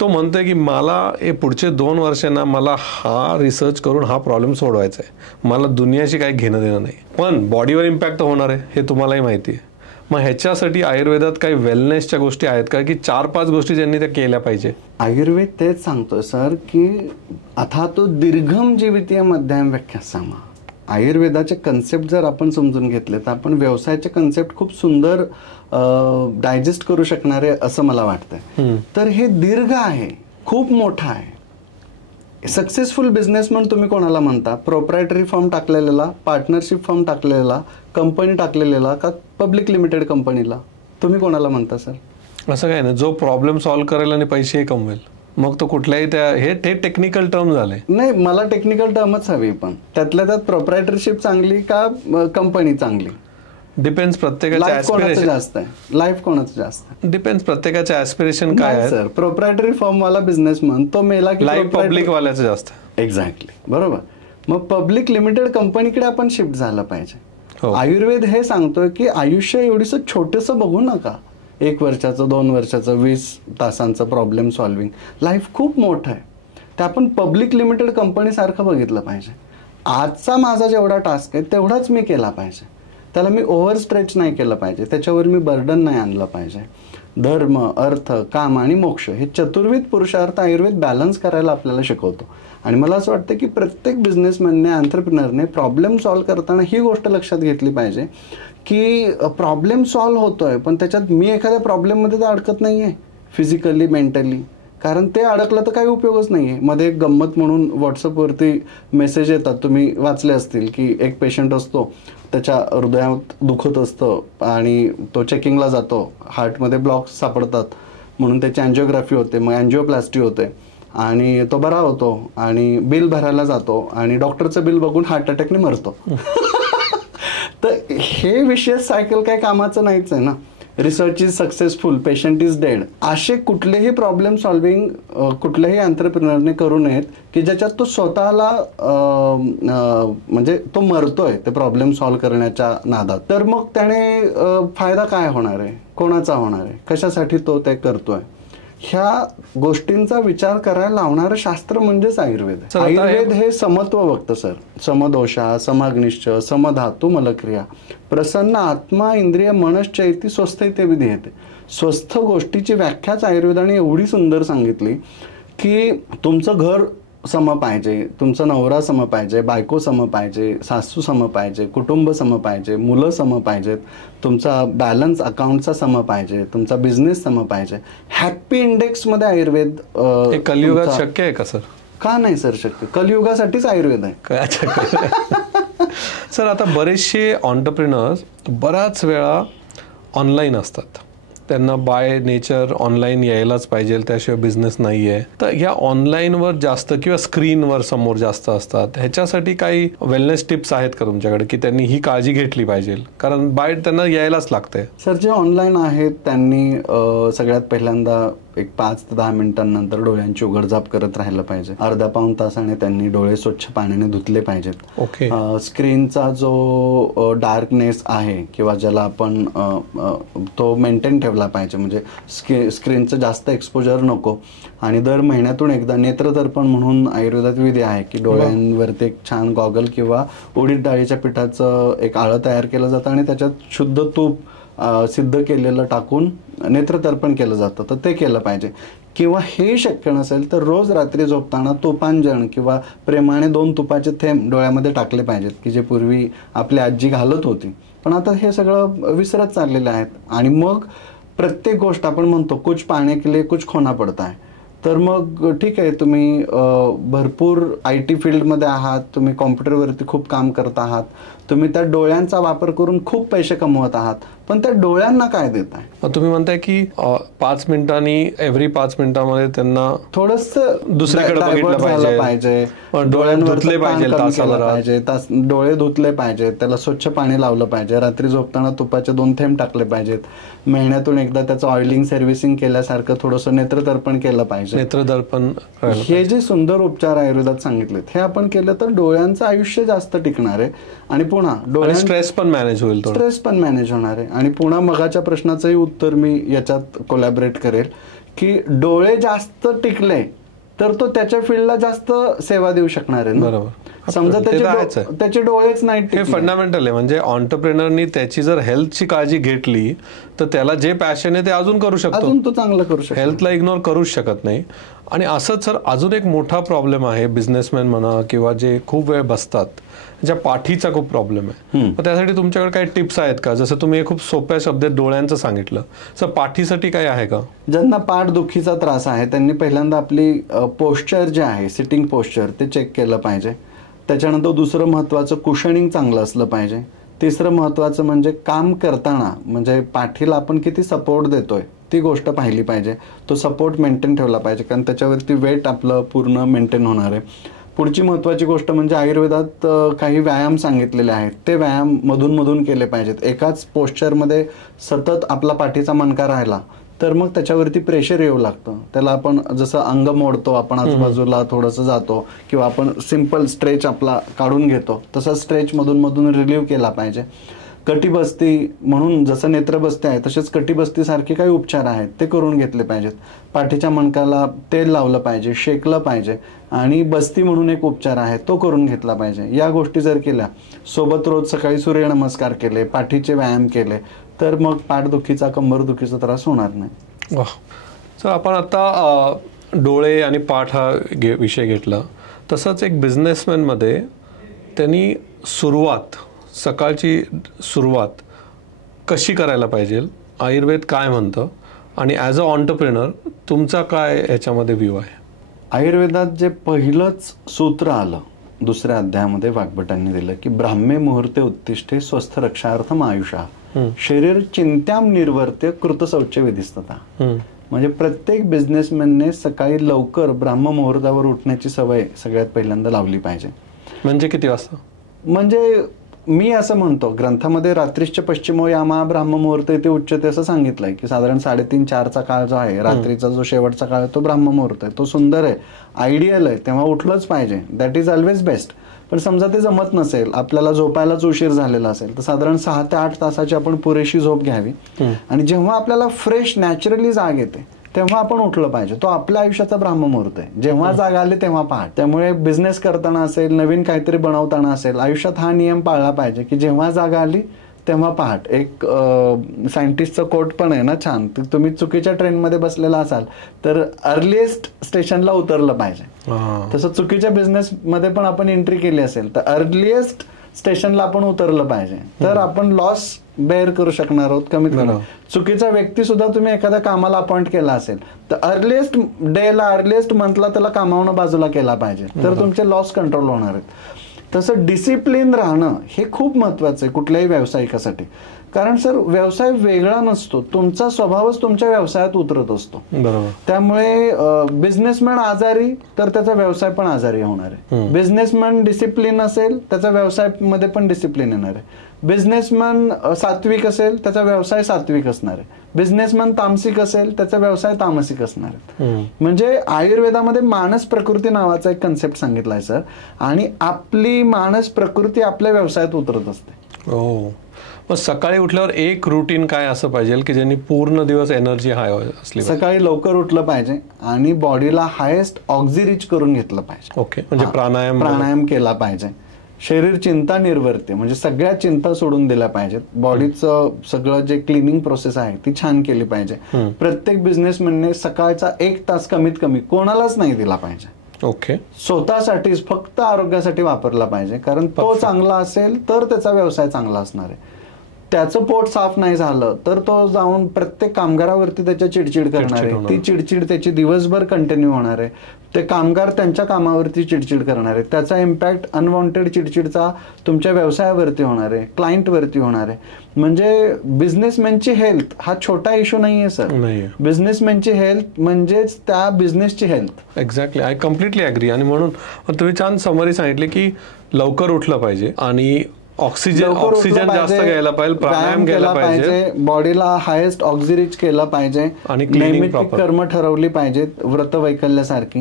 तो म्हणतोय की मला हे पुढचे 2 वर्षांना मला हा रिसर्च करून हा प्रॉब्लेम सोडवायचा आहे, मला दुनियाशी काही घेणं देणं नाही, पण बॉडीवर इम्पॅक्ट होणार आहे हे तुम्हालाही माहिती आहे. मग ह्याच्यासाठी आयुर्वेदात काही वेलनेसच्या गोष्टी आहेत का, की 4-5 गोष्टी ज्यांनी त्या केल्या पाहिजे? आयुर्वेद तेच सांगतोय सर की आता तो दीर्घम जीवितीय मध्याह्न व्याख्यासामा. आयुर्वेदाचे कन्सेप्ट जर आपण समजून घेतले तर आपण व्यवसायाचे कन्सेप्ट खूप सुंदर डायजेस्ट करू शकणारे असं मला वाटतंय. तर हे दीर्घ आहे, खूप मोठा आहे. सक्सेसफुल बिझनेसमॅन तुम्ही कोणाला म्हणता? प्रोप्रायटरी फर्म टाकलेला, पार्टनरशिप फर्म टाकलेला, कंपनी टाकलेला, का पब्लिक लिमिटेड कंपनीला? तुम्ही कोणाला म्हणता सर? असं काय नाही, जो प्रॉब्लेम सॉल्व्ह करेल आणि पैसेही कमवेल. मग तो कुठल्याही त्या हे टेक्निकल टर्म झाले. नाही, मला टेक्निकल टर्मच हवी, पण त्यातल्या त्यात प्रोप्रायटरशिप चांगली का कंपनी चांगली? डिपेंड्स. प्रत्येकाचं ऍस्पिरेशन जास्त आहे, लाईफ कोणाचं जास्त आहे, डिपेंड्स. प्रत्येकाचे ऍस्पिरेशन काय आहे सर. प्रोप्रायटरी फर्म वाला बिझनेसमन तो मेला की लाईफ पब्लिक वाल्याचं जास्त. एक्झॅक्टली, बरोबर. मग पब्लिक लिमिटेड कंपनीकडे आपण शिफ्ट झालं पाहिजे. आयुर्वेद हे सांगतोय की आयुष्य एवढीसं छोटंसं बघू नका, 1 वर्षाचं, 2 वर्षाचं, 20 तासांचं प्रॉब्लेम सॉल्विंग. लाईफ खूप मोठं आहे, ते आपण पब्लिक लिमिटेड कंपनी सारखं बघितलं पाहिजे. आजचा माझा जेवढा टास्क आहे तेवढाच मी केला पाहिजे, त्याला मी ओव्हर स्ट्रेच नाही केलं पाहिजे, त्याच्यावर मी बर्डन नाही आणलं पाहिजे. धर्म, अर्थ, काम आणि मोक्ष हे चतुर्विध पुरुषार्थ आयुर्वेद बॅलन्स करायला आपल्याला शिकवतो. आणि मला असं वाटतं की प्रत्येक बिझनेसमॅनने, एंटरप्रिनरने प्रॉब्लेम सॉल्व्ह करताना ही गोष्ट लक्षात घेतली पाहिजे की प्रॉब्लेम सॉल्व्ह होतोय, पण त्याच्यात मी एखाद्या प्रॉब्लेममध्ये तर अडकत नाही आहे फिजिकली, मेंटली, कारण ते अडकलं तर काही उपयोगच नाही आहे. मध्ये एक गंमत म्हणून व्हॉट्सअपवरती मेसेज येतात, तुम्ही वाचले असतील, की एक पेशंट असतो, त्याच्या हृदयात दुखत असतं आणि तो चेकिंगला जातो, हार्टमध्ये ब्लॉक्स सापडतात म्हणून त्याची अँजिओग्राफी होते, मग अँजिओप्लास्टी होते आणि तो बरा होतो आणि बिल भरायला जातो आणि डॉक्टरचं बिल बघून हार्ट अटॅकने मरतो. तर हे विशेष सायकल काही कामाचं नाहीच आहे ना. Research is successful, patient is dead, असे कुठलेही प्रॉब्लेम सॉल्विंग कुठल्याही एंटरप्रिनरने करू नयेत की ज्याच्यात तो स्वतःला म्हणजे तो मरतोय ते प्रॉब्लेम सॉल्व्ह करण्याच्या नादात. तर मग त्याने फायदा काय होणार आहे, कोणाचा होणार आहे, कशासाठी तो ते करतोय, ह्या गोष्टींचा विचार करायला लावणारं शास्त्र म्हणजेच आयुर्वेद. आयुर्वेद हे समत्व बघतं सर. समदोषा, समाग्निश्च, समधातू, मलक्रिया, प्रसन्न आत्मा, इंद्रिय, मनश्चैती, स्वस्थैते विधीयते. स्वस्थ गोष्टीची व्याख्याच आयुर्वेदाने एवढी सुंदर सांगितली की तुमचं घर सम पाहिजे, तुमचा नवरा सम पाहिजे, बायको सम पाहिजे, सासू सम पाहिजे, कुटुंब सम पाहिजे, मुलं सम पाहिजेत, तुमचा बॅलन्स अकाउंटचा सम पाहिजे, तुमचा बिझनेस सम पाहिजे. हॅपी इंडेक्समध्ये आयुर्वेद कलियुगात शक्य आहे का सर? का नाही सर शक्य? कलियुगासाठीच आयुर्वेद आहे. सर, आता बरेचसे ऑन्टरप्रिनर्स बऱ्याच वेळा ऑनलाईन असतात, त्यांना बाय नेचर ऑनलाईन यायलाच पाहिजे, त्याशिवाय बिझनेस नाही आहे. तर ह्या ऑनलाईनवर जास्त किंवा स्क्रीनवर समोर जास्त असतात, ह्याच्यासाठी काही वेलनेस टिप्स आहेत का तुमच्याकडे की त्यांनी ही काळजी घेतली पाहिजे, कारण बाय त्यांना यायलाच लागतंय? सर, जे ऑनलाईन आहेत त्यांनी सगळ्यात पहिल्यांदा एक 5 ते 10 मिनिटांनंतर डोळ्यांची उघडझाप करत राहिलं पाहिजे. अर्धा पाऊण तासाने त्यांनी डोळे स्वच्छ पाण्याने धुतले पाहिजेत. ओके. स्क्रीनचा जो डार्कनेस आहे किंवा ज्याला आपण तो मेंटेन ठेवला पाहिजे, म्हणजे स्क्रीनचं जास्त एक्सपोजर नको. आणि दर महिन्यातून एकदा नेत्रदर्पण म्हणून आयुर्वेदात विधी आहे की डोळ्यांवरती एक छान गॉगल किंवा उडीद डाळीच्या पिठाचं एक आळं तयार केलं जातं आणि त्याच्यात शुद्ध तूप सिद्ध केलेलं टाकून नेत्रतर्पण केलं जातं, तर ते केलं पाहिजे. किंवा हे शक्य नसेल तर रोज रात्री झोपताना तुपांजन किंवा प्रेमाने 2 तुपाचे थेंब डोळ्यामध्ये टाकले पाहिजेत, की जे पूर्वी आपली आजी घालत होती, पण आता हे सगळं विसरत चाललेलं आहे. आणि मग प्रत्येक गोष्ट आपण म्हणतो कुछ पाने के लिए कुछ खोना पडता है, तर मग ठीक आहे, तुम्ही भरपूर IT फील्डमध्ये आहात, तुम्ही कॉम्प्युटरवरती खूप काम करत आहात, तुम्ही त्या डोळ्यांचा वापर करून खूप पैसे कमवत आहात, पण त्या डोळ्यांना काय देताय? तुम्ही म्हणताय की 5 मिनिटांनी एव्हरी 5 मिनिटांमध्ये त्यांना थोडंसं दुसरीकडे बघितलं पाहिजे, डोळ्यांवर धुतले पाहिजे, डोळे धुतले पाहिजे, त्याला स्वच्छ पाणी लावलं पाहिजे, रात्री झोपताना तुपाचे 2 थेंब टाकले पाहिजेत, महिन्यातून एकदा त्याचं ऑइलिंग सर्व्हिसिंग केल्यासारखं थोडंसं नेत्रदर्पण केलं पाहिजे. नेत्रदर्पण हे जे सुंदर उपचार आयुर्वेदात सांगितलेत हे आपण केलं तर डोळ्यांचं आयुष्य जास्त टिकणार आहे. आणि पुन्हा डोळ्यांचा स्ट्रेस पण मॅनेज होईल, स्ट्रेस पण मॅनेज होणार आहे. आणि पुन्हा मगाच्या प्रश्नाचंही उत्तर मी याच्यात कोलॅबरेट करेल की डोळे जास्त टिकले तर तो त्याच्या फील्डला जास्त सेवा देऊ शकणार आहे. बरोबर. समजा त्याचे डोळेच नाही, हे फंडामेंटल आहे. म्हणजे ऑन्टरप्रेनरनी त्याची जर हेल्थची काळजी घेतली तर त्याला जे पॅशन आहे ते अजून करू शकतो, अजून तो चांगलं करू शकतो, हेल्थला इग्नोर करूच शकत नाही. आणि असंच सर अजून एक मोठा प्रॉब्लेम आहे, बिझनेसमॅन म्हणा किंवा जे खूप वेळ बसतात, ज्या पाठीचा खूप प्रॉब्लेम आहे. मग त्यासाठी तुमच्याकडे काही टिप्स आहेत का? जसं तुम्ही खूप सोप्या शब्दात डोळ्यांचं सांगितलं, सर पाठीसाठी काय आहे का? ज्यांना पाठ दुखीचा त्रास आहे त्यांनी पहिल्यांदा आपली पोश्चर जे आहे, सिटिंग पोश्चर, ते चेक केलं पाहिजे. त्याच्यानंतर दुसरं महत्त्वाचं कुशनिंग चांगलं असलं पाहिजे. तिसरं महत्त्वाचं म्हणजे काम करताना म्हणजे पाठीला आपण किती सपोर्ट देतोय ती गोष्ट पाहिली पाहिजे. तो सपोर्ट मेंटेन ठेवला पाहिजे, कारण त्याच्यावरती वेट आपलं पूर्ण मेंटेन होणार आहे. पुढची महत्त्वाची गोष्ट म्हणजे आयुर्वेदात काही व्यायाम सांगितलेले आहेत, ते व्यायाम मधून केले पाहिजेत. एकाच पोश्चरमध्ये सतत आपला पाठीचा मणका राहिला तर मग त्याच्यावरती प्रेशर येऊ लागतं. त्याला आपण जसं अंग मोडतो, आपण आजूबाजूला थोडंसं जातो किंवा आपण सिंपल स्ट्रेच आपला काढून घेतो, तसा स्ट्रेच मधून रिलीव्ह केला पाहिजे. कटिबस्ती म्हणून जसं नेत्रबस्ती आहे तसेच कटिबस्तीसारखे काही उपचार आहेत ते करून घेतले पाहिजेत. पाठीच्या मणक्याला तेल लावलं पाहिजे, शेकलं पाहिजे. आणि बस्ती म्हणून एक उपचार आहे तो करून घेतला पाहिजे. या गोष्टी जर केल्या, सोबत रोज सकाळी सूर्यनमस्कार केले, पाठीचे व्यायाम केले, तर मग पाठदुखीचा, कंबरदुखीचा त्रास होणार नाही. सर आपण आता डोळे आणि पाठ हा विषय घेतला, तसंच एक बिझनेसमॅनमध्ये त्यांनी सकाळची सुरुवात कशी करायला पाहिजे, आयुर्वेद काय म्हणतं, आणि ॲज अ ऑन्टरप्रेनर तुमचा काय ह्याच्यामध्ये व्ह्यू आहे? आयुर्वेदात जे पहिलंच सूत्र आलं 2ऱ्या अध्यायामध्ये वाग्भटांनी दिलं की ब्राह्मे मुहूर्ते उत्तिष्ठे स्वस्थ रक्षार्थम आयुषा शरीर चिंत्याम निर्वर्त्य कृतशौच विधिस्तता. म्हणजे प्रत्येक बिझनेसमॅनने सकाळी लवकर ब्राह्म मुहूर्तावर उठण्याची सवय सगळ्यात पहिल्यांदा लावली पाहिजे. म्हणजे किती वाजता? म्हणजे मी असं म्हणतो, ग्रंथामध्ये रात्रीश्च पश्चिमो यामा ब्राह्म मुहूर्त इथे उच्चते असं सांगितलंय की साधारण 3:30-4चा काळ जो आहे, रात्रीचा जो शेवटचा काळ आहे तो ब्राह्म मुहूर्त आहे. तो सुंदर आहे, आयडियल आहे, तेव्हा उठलंच पाहिजे. That is always best. पण समजा ते जमत नसेल, आपल्याला झोपायलाच उशीर झालेला असेल, तर साधारण 6 ते 8 तासाची आपण पुरेशी झोप घ्यावी. आणि जेव्हा आपल्याला फ्रेश नॅचरली जाग येते तेव्हा आपण उठलं पाहिजे. तो आपल्या आयुष्याचा ब्राह्ममुहूर्त आहे. जेव्हा जाग आली तेव्हा पहाट. त्यामुळे बिझनेस करताना असेल, नवीन काहीतरी बनवताना असेल, आयुष्यात हा नियम पाळला पाहिजे की जेव्हा जाग आली तेव्हा पहाट. एक सायंटिस्टचं कोट पण आहे ना छान, तुम्ही चुकीच्या ट्रेनमध्ये बसलेला असाल तर अर्लिएस्ट स्टेशनला उतरलं पाहिजे. तसं चुकीच्या बिझनेसमध्ये पण आपण एंट्री केली असेल तर अर्लिएस्ट स्टेशनला आपण उतरलं पाहिजे, तर आपण लॉस बेअर करू शकणार आहोत कमीत कमी. चुकीचा व्यक्ती सुद्धा तुम्ही एखाद्या कामाला अपॉइंट केला असेल तर अर्लिएस्ट डेला, अर्लिएस्ट मंथला त्याला कामावून बाजूला केला पाहिजे, तर तुमचे लॉस कंट्रोल होणार आहेत. तसं डिसिप्लिन राहणं हे खूप महत्वाचं आहे कुठल्याही व्यावसायिकासाठी. कारण सर व्यवसाय वेगळा नसतो, तुमचा स्वभावच तुमच्या व्यवसायात उतरत असतो. त्यामुळे बिझनेसमॅन आजारी तर त्याचा व्यवसाय पण आजारी होणार आहे. बिझनेसमॅन डिसिप्लिन असेल त्याचा व्यवसाय मध्ये पण डिसिप्लिन येणार आहे. बिझनेसमॅन सात्विक असेल त्याचा व्यवसाय सात्विक असणार आहे. बिझनेसमॅन तामसिक असेल त्याचा व्यवसाय तामसिक असणार आहे. म्हणजे आयुर्वेदामध्ये मानस प्रकृती नावाचा एक कन्सेप्ट सांगितलाय सर, आणि आपली मानस प्रकृती आपल्या व्यवसायात उतरत असते. मग सकाळी उठल्यावर एक रुटीन काय असं पाहिजे की ज्यांनी पूर्ण दिवस एनर्जी हाय असली? सकाळी लवकर उठलं पाहिजे आणि बॉडीला हायेस्ट ऑक्झिरिच करून घेतलं पाहिजे. ओके, म्हणजे प्राणायाम केला पाहिजे. शरीर चिंता निर्वर्ते म्हणजे सगळ्या चिंता सोडून दिल्या पाहिजेत. बॉडीचं सगळं जे क्लिनिंग प्रोसेस आहे ती छान केली पाहिजे. प्रत्येक बिझनेसमॅनने सकाळचा 1 तास कमीत कमी कोणालाच नाही दिला पाहिजे. ओके, स्वतःसाठीच फक्त आरोग्यासाठी वापरला पाहिजे, कारण तो चांगला असेल तर त्याचा व्यवसाय चांगला असणार आहे. त्याचं पोट साफ नाही झालं तर तो जाऊन प्रत्येक कामगारावरती त्याच्या चिडचिड करणार आहे. ती चिडचिड त्याची दिवसभर कंटिन्यू होणार आहे. ते कामगार त्यांच्या कामावरती चिडचिड करणार आहे. त्याचा इम्पॅक्ट अनवॉन्टेड चिडचिडचा तुमच्या व्यवसायावरती होणार आहे, क्लायंटवरती होणार आहे. म्हणजे बिझनेसमॅनची हेल्थ हा छोटा इश्यू नाहीये सर. बिझनेसमॅनची हेल्थ म्हणजेच त्या बिझनेसची health. Exactly, I completely agree. आणि म्हणून तुम्ही छान समरी सांगितली की लवकर उठलं पाहिजे आणि ऑक्सिजन जास्त घ्यायला पाहिजे, प्राणायाम केला पाहिजे, बॉडीला हायेस्ट ऑक्सिरीच केलं पाहिजे आणि नैमित्तिक कर्म ठरवली पाहिजेत, व्रत वैकल्यासारखी.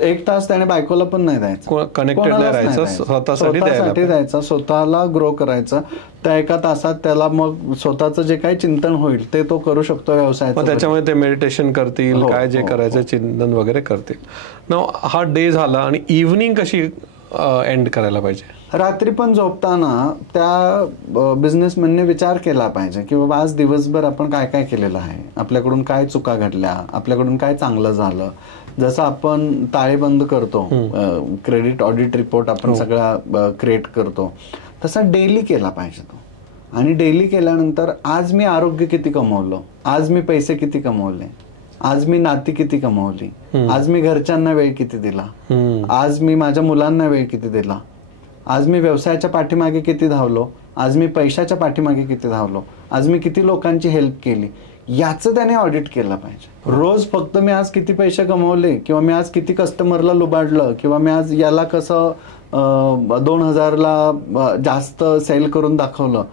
एक तास त्याने बायकोला पण नाही द्यायचं, कनेक्टेड राहायचं, स्वतःसाठी द्यायचं, स्वतःला ग्रो करायचं. त्या एका तासात त्याला मग स्वतःचं जे काही चिंतन होईल ते तो करू शकतो व्यवसायात. त्याच्यामुळे ते मेडिटेशन करतील, काय जे करायचं चिंतन वगैरे करतील. नाव हा डे झाला आणि इव्हनिंग कशी एंड करायला पाहिजे? रात्री पण झोपताना त्या बिझनेसमॅनने विचार केला पाहिजे की बाबा आज दिवसभर आपण काय काय केलेलं आहे, आपल्याकडून काय चुका घडल्या, आपल्याकडून काय चांगलं झालं. जसं आपण ताळेबंद करतो, क्रेडिट ऑडिट रिपोर्ट आपण सगळा क्रिएट करतो, तसा डेली केला पाहिजे तो. आणि डेली केल्यानंतर आज मी आरोग्य किती कमवलं, आज मी पैसे किती कमवले, आज मी नाती किती कमवली, आज मी घरच्यांना वेळ किती दिला, आज मी माझ्या मुलांना वेळ किती दिला, आज मी व्यवसायाच्या पाठीमागे किती धावलो, आज मी पैशाच्या पाठीमागे किती धावलो, आज मी किती लोकांची हेल्प केली, याचं त्याने ऑडिट केलं पाहिजे. रोज फक्त मी आज किती पैसे कमवले किंवा मी आज किती कस्टमरला लुबाडलं किंवा मी आज याला कसं 2000ला जास्त सेल करून दाखवलं,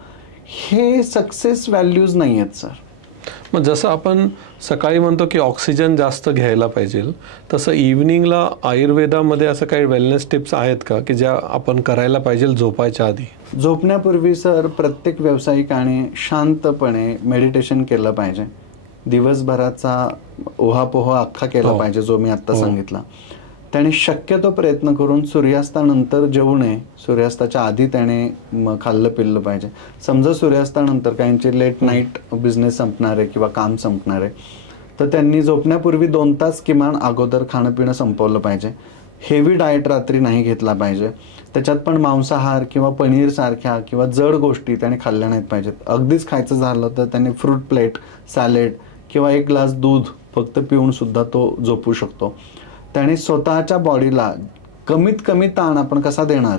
हे सक्सेस व्हॅल्यूज नाही आहेत सर. मग जसं आपण सकाळी म्हणतो की ऑक्सिजन जास्त घ्यायला पाहिजे, तसं इव्हनिंगला आयुर्वेदामध्ये असं काही वेलनेस टिप्स आहेत का की ज्या आपण करायला पाहिजे झोपायच्या आधी? झोपण्यापूर्वी सर प्रत्येक व्यावसायिकाने शांतपणे मेडिटेशन केलं पाहिजे. दिवसभराचा ओहापोहा अख्खा केला पाहिजे जो मी आत्ता सांगितला. त्याने शक्यतो प्रयत्न करून सूर्यास्तानंतर जेवू नये, सूर्यास्ताच्या आधी त्याने खाल्लं पिल्लं पाहिजे. समजा सूर्यास्तानंतर काहींचे लेट नाईट बिझनेस संपणार आहे किंवा काम संपणार आहे, तर त्यांनी झोपण्यापूर्वी 2 तास किमान अगोदर खाणं पिणं संपवलं पाहिजे. हेवी डाएट रात्री नाही घेतला पाहिजे. त्याच्यात पण मांसाहार किंवा पनीर सारख्या किंवा जड गोष्टी त्याने खाल्ल्या नाहीत पाहिजेत. अगदीच खायचं झालं तर त्याने फ्रूट प्लेट, सॅलेड किंवा 1 ग्लास दूध फक्त पिऊन सुद्धा तो झोपू शकतो. त्याने स्वतःच्या बॉडीला कमीत कमी ताण आपण कसा देणार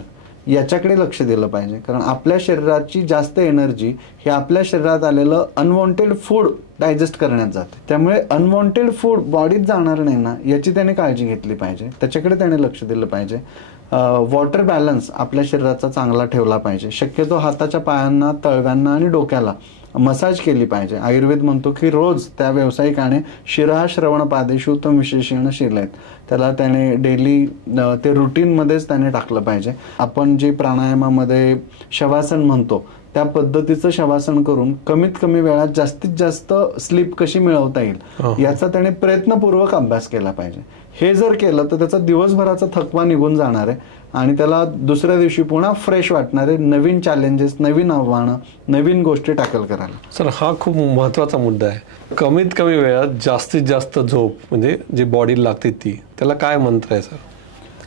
याच्याकडे लक्ष दिलं पाहिजे. कारण आपल्या शरीराची जास्त एनर्जी हे आपल्या शरीरात आलेलं अनवॉन्टेड फूड डायजेस्ट करण्यात जाते. त्यामुळे अनवॉन्टेड फूड बॉडीत जाणार नाही ना याची त्याने काळजी घेतली पाहिजे, त्याच्याकडे त्याने लक्ष दिलं पाहिजे. वॉटर बॅलन्स आपल्या शरीराचा चांगला ठेवला पाहिजे. शक्यतो हाताच्या पायांना, तळव्यांना आणि डोक्याला मसाज केली पाहिजे. आयुर्वेद म्हणतो की रोज त्या व्यावसायिकाने शिरा श्रवण पादेषु तम विशेषण शिरलेत, त्याला त्याने डेली ते रुटीनमध्येच त्याने टाकलं पाहिजे. आपण जे प्राणायामामध्ये शवासन म्हणतो त्या पद्धतीचं शवासन करून कमीत कमी वेळात जास्तीत जास्त स्लीप कशी मिळवता येईल याचा त्याने प्रयत्नपूर्वक अभ्यास केला पाहिजे. हे जर केलं तर त्याचा दिवसभराचा थकवा निघून जाणार आहे आणि त्याला दुसऱ्या दिवशी पुन्हा फ्रेश वाटणार आहे. नवीन चॅलेंजेस, नवीन आव्हानं, नवीन गोष्टी टॅकल करायला. सर हा खूप महत्त्वाचा मुद्दा आहे. कमीत कमी वेळात जास्तीत जास्त झोप म्हणजे जी बॉडीला लागते ती, त्याला काय मंत्र आहे सर?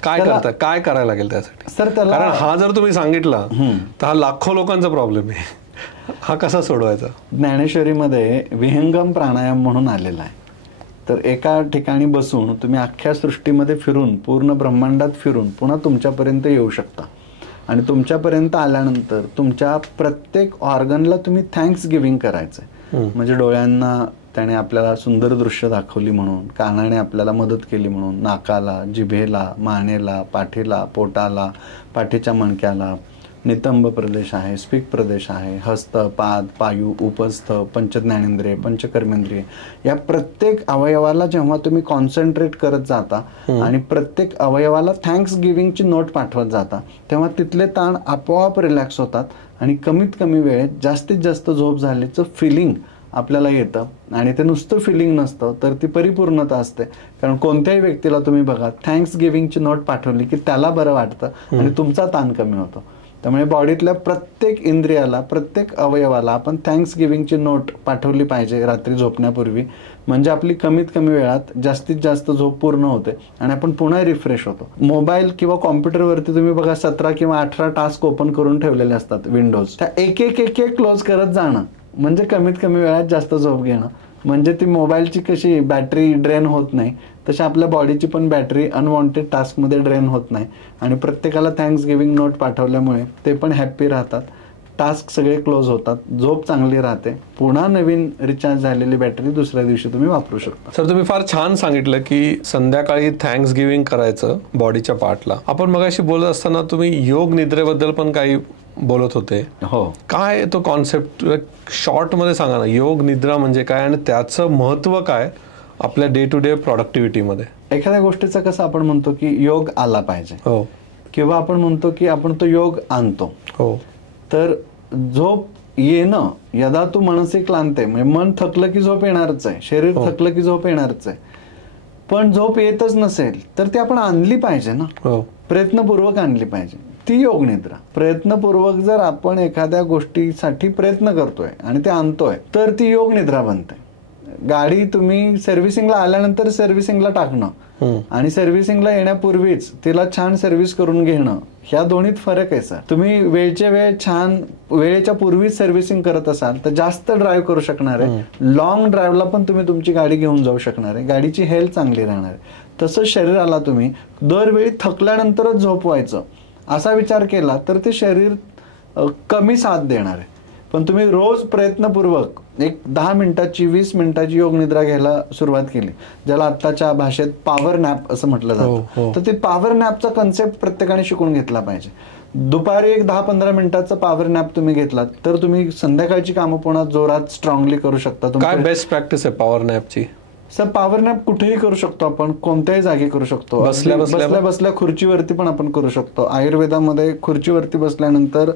काय करता, काय करायला लागेल त्यासाठी सर? त्याला कारण हा जर तुम्ही सांगितला तर हा लाखो लोकांचा प्रॉब्लेम आहे, हा कसा सोडवायचा? ज्ञानेश्वरीमध्ये विहंगम प्राणायाम म्हणून आलेला आहे. तर एका ठिकाणी बसून तुम्ही अख्ख्या सृष्टीमध्ये फिरून, पूर्ण ब्रह्मांडात फिरून पुन्हा तुमच्यापर्यंत येऊ शकता. आणि तुमच्यापर्यंत आल्यानंतर तुमच्या प्रत्येक ऑर्गनला तुम्ही थँक्स गिव्हिंग करायचं आहे. म्हणजे डोळ्यांना त्याने आपल्याला सुंदर दृश्य दाखवली म्हणून, कानाने आपल्याला मदत केली म्हणून, नाकाला, जिभेला, मानेला, पाठीला, पोटाला, पाठीच्या मणक्याला, नितंब प्रदेश आहे, स्पिक प्रदेश आहे, हस्त, पाद, पायू, उपस्थ, पंचज्ञानेंद्रिय, पंचकर्मेंद्रिय, या प्रत्येक अवयवाला जेव्हा तुम्ही कॉन्सन्ट्रेट करत जाता आणि प्रत्येक अवयवाला थँक्स गिव्हिंगची नोट पाठवत जाता, तेव्हा तिथले ताण आपोआप रिलॅक्स होतात आणि कमीत कमी वेळेत जास्तीत जास्त झोप झाल्याचं फिलिंग आपल्याला येतं. आणि ते नुसतं फिलिंग नसतं तर ती परिपूर्णता असते. कारण कोणत्याही व्यक्तीला तुम्ही बघा, थँक्स गिव्हिंगची नोट पाठवली की त्याला बरं वाटतं आणि तुमचा ताण कमी होतो. त्यामुळे बॉडीतल्या प्रत्येक इंद्रियाला, प्रत्येक अवयवाला आपण थँक्स गिव्हिंगची नोट पाठवली पाहिजे रात्री झोपण्यापूर्वी. म्हणजे आपली कमीत कमी वेळात जास्तीत जास्त झोप पूर्ण होते आणि आपण पुन्हा रिफ्रेश होतो. मोबाईल किंवा कॉम्प्युटरवरती तुम्ही बघा 17 किंवा 18 टास्क ओपन करून ठेवलेले असतात विंडोज, त्या एक एक एक एक क्लोज करत जाणं म्हणजे कमीत कमी वेळात जास्त झोप घेणं. म्हणजे ती मोबाईलची कशी बॅटरी ड्रेन होत नाही तशी आपल्या बॉडीची पण बॅटरी अनवॉन्टेड टास्कमध्ये ड्रेन होत नाही. आणि प्रत्येकाला थँक्स गिव्हिंग नोट पाठवल्यामुळे ते पण हॅप्पी राहतात, टास्क सगळे क्लोज होतात, झोप चांगली राहते, पुन्हा नवीन रिचार्ज झालेली बॅटरी दुसऱ्या दिवशी तुम्ही वापरू शकता. सर तुम्ही फार छान सांगितलं की संध्याकाळी थँक्स गिव्हिंग करायचं बॉडीच्या पार्टला. आपण मगाशी बोलत असताना तुम्ही योग निद्रेबद्दल पण काही बोलत होते. हो, काय तो कॉन्सेप्ट शॉर्ट मध्ये सांगा ना, योग निद्रा म्हणजे काय आणि त्याचं महत्व काय आपल्या डे टू डे प्रोडक्टिव्हिटीमध्ये. एखाद्या गोष्टीचा कसं आपण म्हणतो की योग आला पाहिजे, हो, किंवा आपण म्हणतो की आपण तो योग आणतो. हो, तर झोप येणं यदा तू मनसे क्लांते, म्हणजे मन थकलं की झोप येणारच आहे, शरीर थकलं की झोप येणारच आहे. पण झोप येतच नसेल तर ती आपण आणली पाहिजे ना, प्रयत्नपूर्वक आणली पाहिजे. ती योग निद्रा. प्रयत्नपूर्वक जर आपण एखाद्या गोष्टीसाठी प्रयत्न करतोय आणि ते आणतोय तर ती योग निद्रा बनते. गाडी तुम्ही सर्व्हिसिंगला आल्यानंतर सर्व्हिसिंगला टाकणं आणि सर्व्हिसिंगला येण्यापूर्वीच तिला छान सर्व्हिस करून घेणं, ह्या दोन्हीत फरक आहे सर. तुम्ही वेळच्या वेळ छान वेळेच्या पूर्वीच सर्व्हिसिंग करत असाल तर जास्त ड्राईव्ह करू शकणार आहे, लॉंग ड्राईव्हला पण तुम्ही तुमची गाडी घेऊन जाऊ शकणार आहे, गाडीची हेल्थ चांगली राहणार आहे. तसंच शरीराला तुम्ही दरवेळी थकल्यानंतरच झोपवायचं असा विचार केला तर ते शरीर कमी साथ देणार आहे. पण तुम्ही रोज प्रयत्नपूर्वक एक 10 मिनिटाची 20 मिनिटाची योग निद्रा घ्यायला सुरुवात केली, ज्याला आत्ताच्या भाषेत पॉवर नॅप असं म्हटलं जातं, तर ते पॉवर नॅपचा कन्सेप्ट प्रत्येकाने शिकून घेतला पाहिजे. दुपारी एक 10-15 मिनिटाचा पॉवर नॅप तुम्ही घेतलात तर तुम्ही संध्याकाळची कामं पुन्हा जोरात स्ट्रॉंगली करू शकता. काय बेस्ट प्रॅक्टिस आहे पॉवर नॅपची? सर पॉवर नॅप कुठेही करू शकतो आपण, कोणत्याही जागी करू शकतो. बसल्या बसल्या खुर्चीवरती पण आपण करू शकतो. आयुर्वेदामध्ये खुर्चीवरती बसल्यानंतर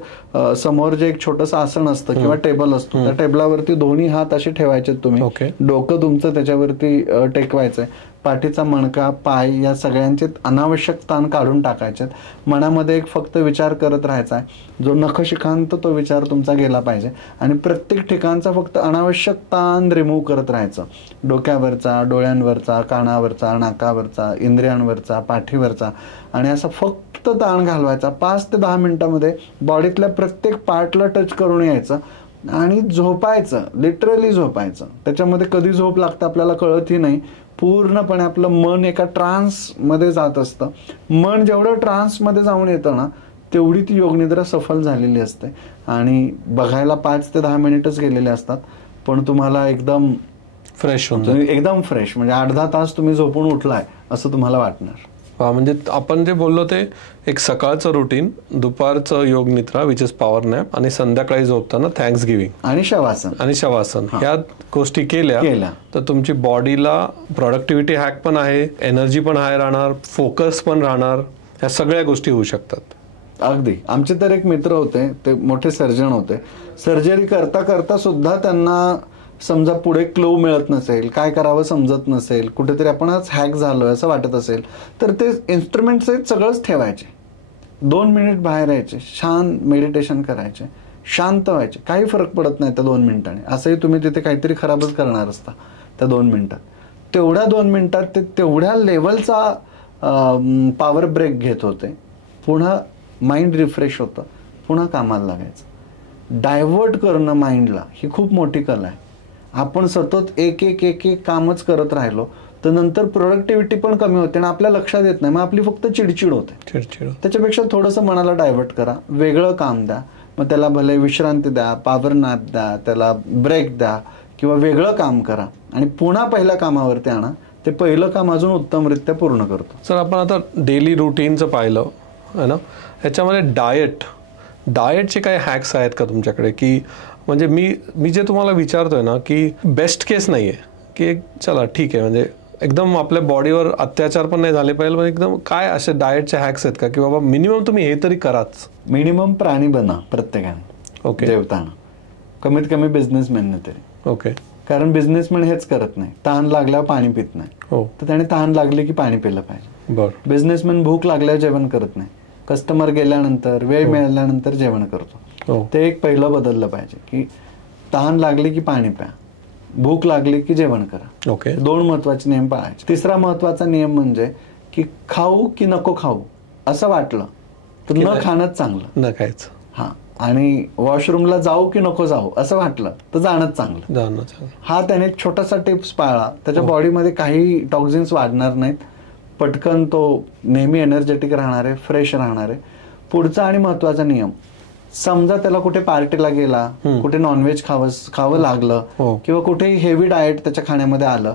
समोर जे एक छोटंसं आसन असतं किंवा टेबल असतो, त्या टेबलावरती दोन्ही हात असे ठेवायचे तुम्ही, डोकं तुमचं त्याच्यावरती टेकवायचंय, पाठीचा मणका पाय या सगळ्यांचे अनावश्यक ताण काढून टाकायचे. मनामध्ये एक फक्त विचार करत राहायचा आहे, जो नखशिखांत तो विचार तुमचा गेला पाहिजे आणि प्रत्येक ठिकाणचा फक्त अनावश्यक ताण रिमूव्ह करत राहायचं. डोक्यावरचा, डोळ्यांवरचा, कानावरचा, नाकावरचा, इंद्रियांवरचा, पाठीवरचा, आणि असा फक्त ताण घालवायचा. 5 ते 10 मिनिटांमध्ये बॉडीतल्या प्रत्येक पार्टला टच करून यायचं आणि झोपायचं, लिटरली झोपायचं. त्याच्यामध्ये कधी झोप लागतं आपल्याला कळतही नाही. पूर्णपणे आपलं मन एका ट्रान्समध्ये जात असतं. मन जेवढं ट्रान्समध्ये जाऊन येतं ना तेवढी ती योगनिद्रा सफल झालेली असते. आणि बघायला 5 ते 10 मिनिटच गेलेले असतात, पण तुम्हाला एकदम फ्रेश होऊन एकदम फ्रेश, म्हणजे 8-10 तास तुम्ही झोपून उठलाय असं तुम्हाला वाटणार. म्हणजे आपण जे बोललो ते एक सकाळचं रुटीन, दुपारचं योग निद्रा विच इज पॉवर नॅप, आणि संध्याकाळी झोपताना थँक्स गिव्हिंग आणि शवासन ह्या गोष्टी केल्या तर तुमची बॉडीला प्रोडक्टिव्हिटी हॅक पण आहे, एनर्जी पण हाय राहणार, फोकस पण राहणार, ह्या सगळ्या गोष्टी होऊ शकतात. अगदी. आमचे तर एक मित्र होते, ते मोठे सर्जन होते. सर्जरी करता करता सुद्धा त्यांना समजा पुढे क्लो मिळत नसेल, काय करावं समजत नसेल, कुठेतरी आपणच हॅक झालोय असं वाटत असेल, तर ते इन्स्ट्रुमेंट्स सगळंच ठेवायचे, 2 मिनिट बाहेर यायचे, छान मेडिटेशन करायचे, शांत व्हायचे. काही फरक पडत नाही त्या 2 मिनिटांनी. असंही तुम्ही तिथे काहीतरी खराबच करणार असता त्या 2 मिनिटात. तेवढ्या 2 मिनिटात ते तेवढ्या लेवलचा पॉवर ब्रेक घेत होते. पुन्हा माइंड रिफ्रेश होतं, पुन्हा कामाला लागायचं. डायव्हर्ट करणं माइंडला ही खूप मोठी कला आहे. आपण सतत एक एक एक एक कामच करत राहिलो तर नंतर प्रोडक्टिव्हिटी पण कमी होते आणि आपल्या लक्षात येत नाही, मग आपली फक्त चिडचिड होते. त्याच्यापेक्षा थोडंसं मनाला डायव्हर्ट करा, वेगळं काम द्या, मग त्याला भले विश्रांती द्या, पॉवर नॅप द्या, त्याला ब्रेक द्या किंवा वेगळं काम करा आणि पुन्हा पहिल्या कामावरती आणा. ते पहिलं काम अजून उत्तमरित्या पूर्ण करतो. सर आपण आता डेली रुटीनचं पाहिलं आहे ना, ह्याच्यामध्ये डाएटचे काही हॅक्स आहेत का तुमच्याकडे? की म्हणजे मी जे तुम्हाला विचारतोय ना की बेस्ट केस नाही आहे की चला ठीक आहे, म्हणजे एकदम आपल्या बॉडीवर अत्याचार पण नाही झाले पाहिजे, पण एकदम काय असे डाएटचे हॅक्स आहेत का की बाबा मिनिमम तुम्ही हे तरी कराच? मिनिमम प्राणी बना प्रत्येकाने. ओके. जेवताना कमीत कमी बिझनेसमॅनने तरी. ओके. कारण बिझनेसमॅन हेच करत नाही, तहान लागल्यावर पाणी पित नाही. हो. तर त्याने तहान लागली की पाणी पिलं पाहिजे. बरं. बिझनेसमॅन भूक लागल्यावर जेवण करत नाही, कस्टमर गेल्यानंतर वेळ मिळाल्यानंतर जेवण करतो. ते एक पहिलं बदललं पाहिजे की तहान लागली की पाणी प्या. भूक लागली की जेवण करा. ओके. 2 महत्वाचे नियम पाळायचे. तिसरा महत्वाचा नियम म्हणजे की खाऊ की नको खाऊ असं वाटलं तर न खाणंच चांगलं. न खायचं. हा. आणि वॉशरूमला जाऊ की नको जाऊ असं वाटलं तर जाणंच चांगलं. हा त्याने एक छोटासा टिप्स पाळला, त्याच्या बॉडीमध्ये काही टॉक्झिन्स वाढणार नाहीत, पटकन तो नेहमी एनर्जेटिक राहणार आहे, फ्रेश राहणार आहे. पुढचा आणि महत्वाचा नियम, समजा त्याला कुठे पार्टीला गेला, कुठे नॉनव्हेज खावं लागलं किंवा कुठेही हेवी डाएट त्याच्या खाण्यामध्ये आलं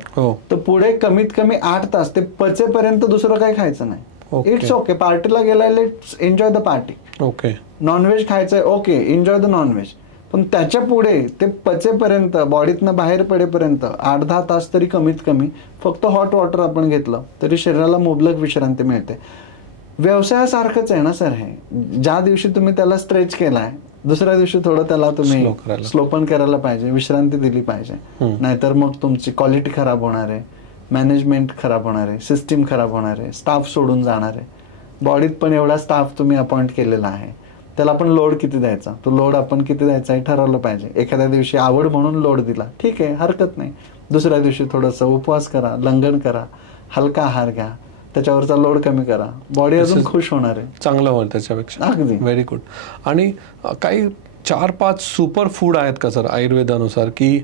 तर पुढे कमीत कमी 8 तास ते पचेपर्यंत दुसरं काही खायचं नाही. इट्स ओके, पार्टीला गेलाय, let's enjoy the party. Okay. Non veg खायचंय, ओके, एन्जॉय द नॉनव्हेज. पण त्याच्या पुढे ते पचेपर्यंत, बॉडीतनं बाहेर पडेपर्यंत 8-10 तास तरी कमीत कमी फक्त हॉट वॉटर आपण घेतलं तरी शरीराला मुबलक विश्रांती मिळते. व्यवसायासारखंच आहे ना सर हे. ज्या दिवशी तुम्ही त्याला स्ट्रेच केलाय दुसऱ्या दिवशी थोडं त्याला तुम्ही स्लो पण करायला पाहिजे, विश्रांती दिली पाहिजे. नाहीतर मग तुमची क्वालिटी खराब होणार आहे, मॅनेजमेंट खराब होणार आहे, सिस्टीम खराब होणार आहे, स्टाफ सोडून जाणार आहे. बॉडीत पण एवढा स्टाफ तुम्ही अपॉइंट केलेला आहे, त्याला आपण लोड किती द्यायचा, तो लोड आपण किती द्यायचा हे ठरवलं पाहिजे. एखाद्या दिवशी आवड म्हणून लोड दिला, ठीक आहे, हरकत नाही. दुसऱ्या दिवशी थोडंसं उपवास करा, लंघन करा, हलका आहार घ्या, त्याच्यावरचा लोड कमी करा, बॉडी अजून खुश होणार आहे, चांगलं होईल त्याच्यापेक्षा. अगदी व्हेरी गुड. आणि काही 4-5 सुपर फूड आहेत का सर आयुर्वेदानुसार की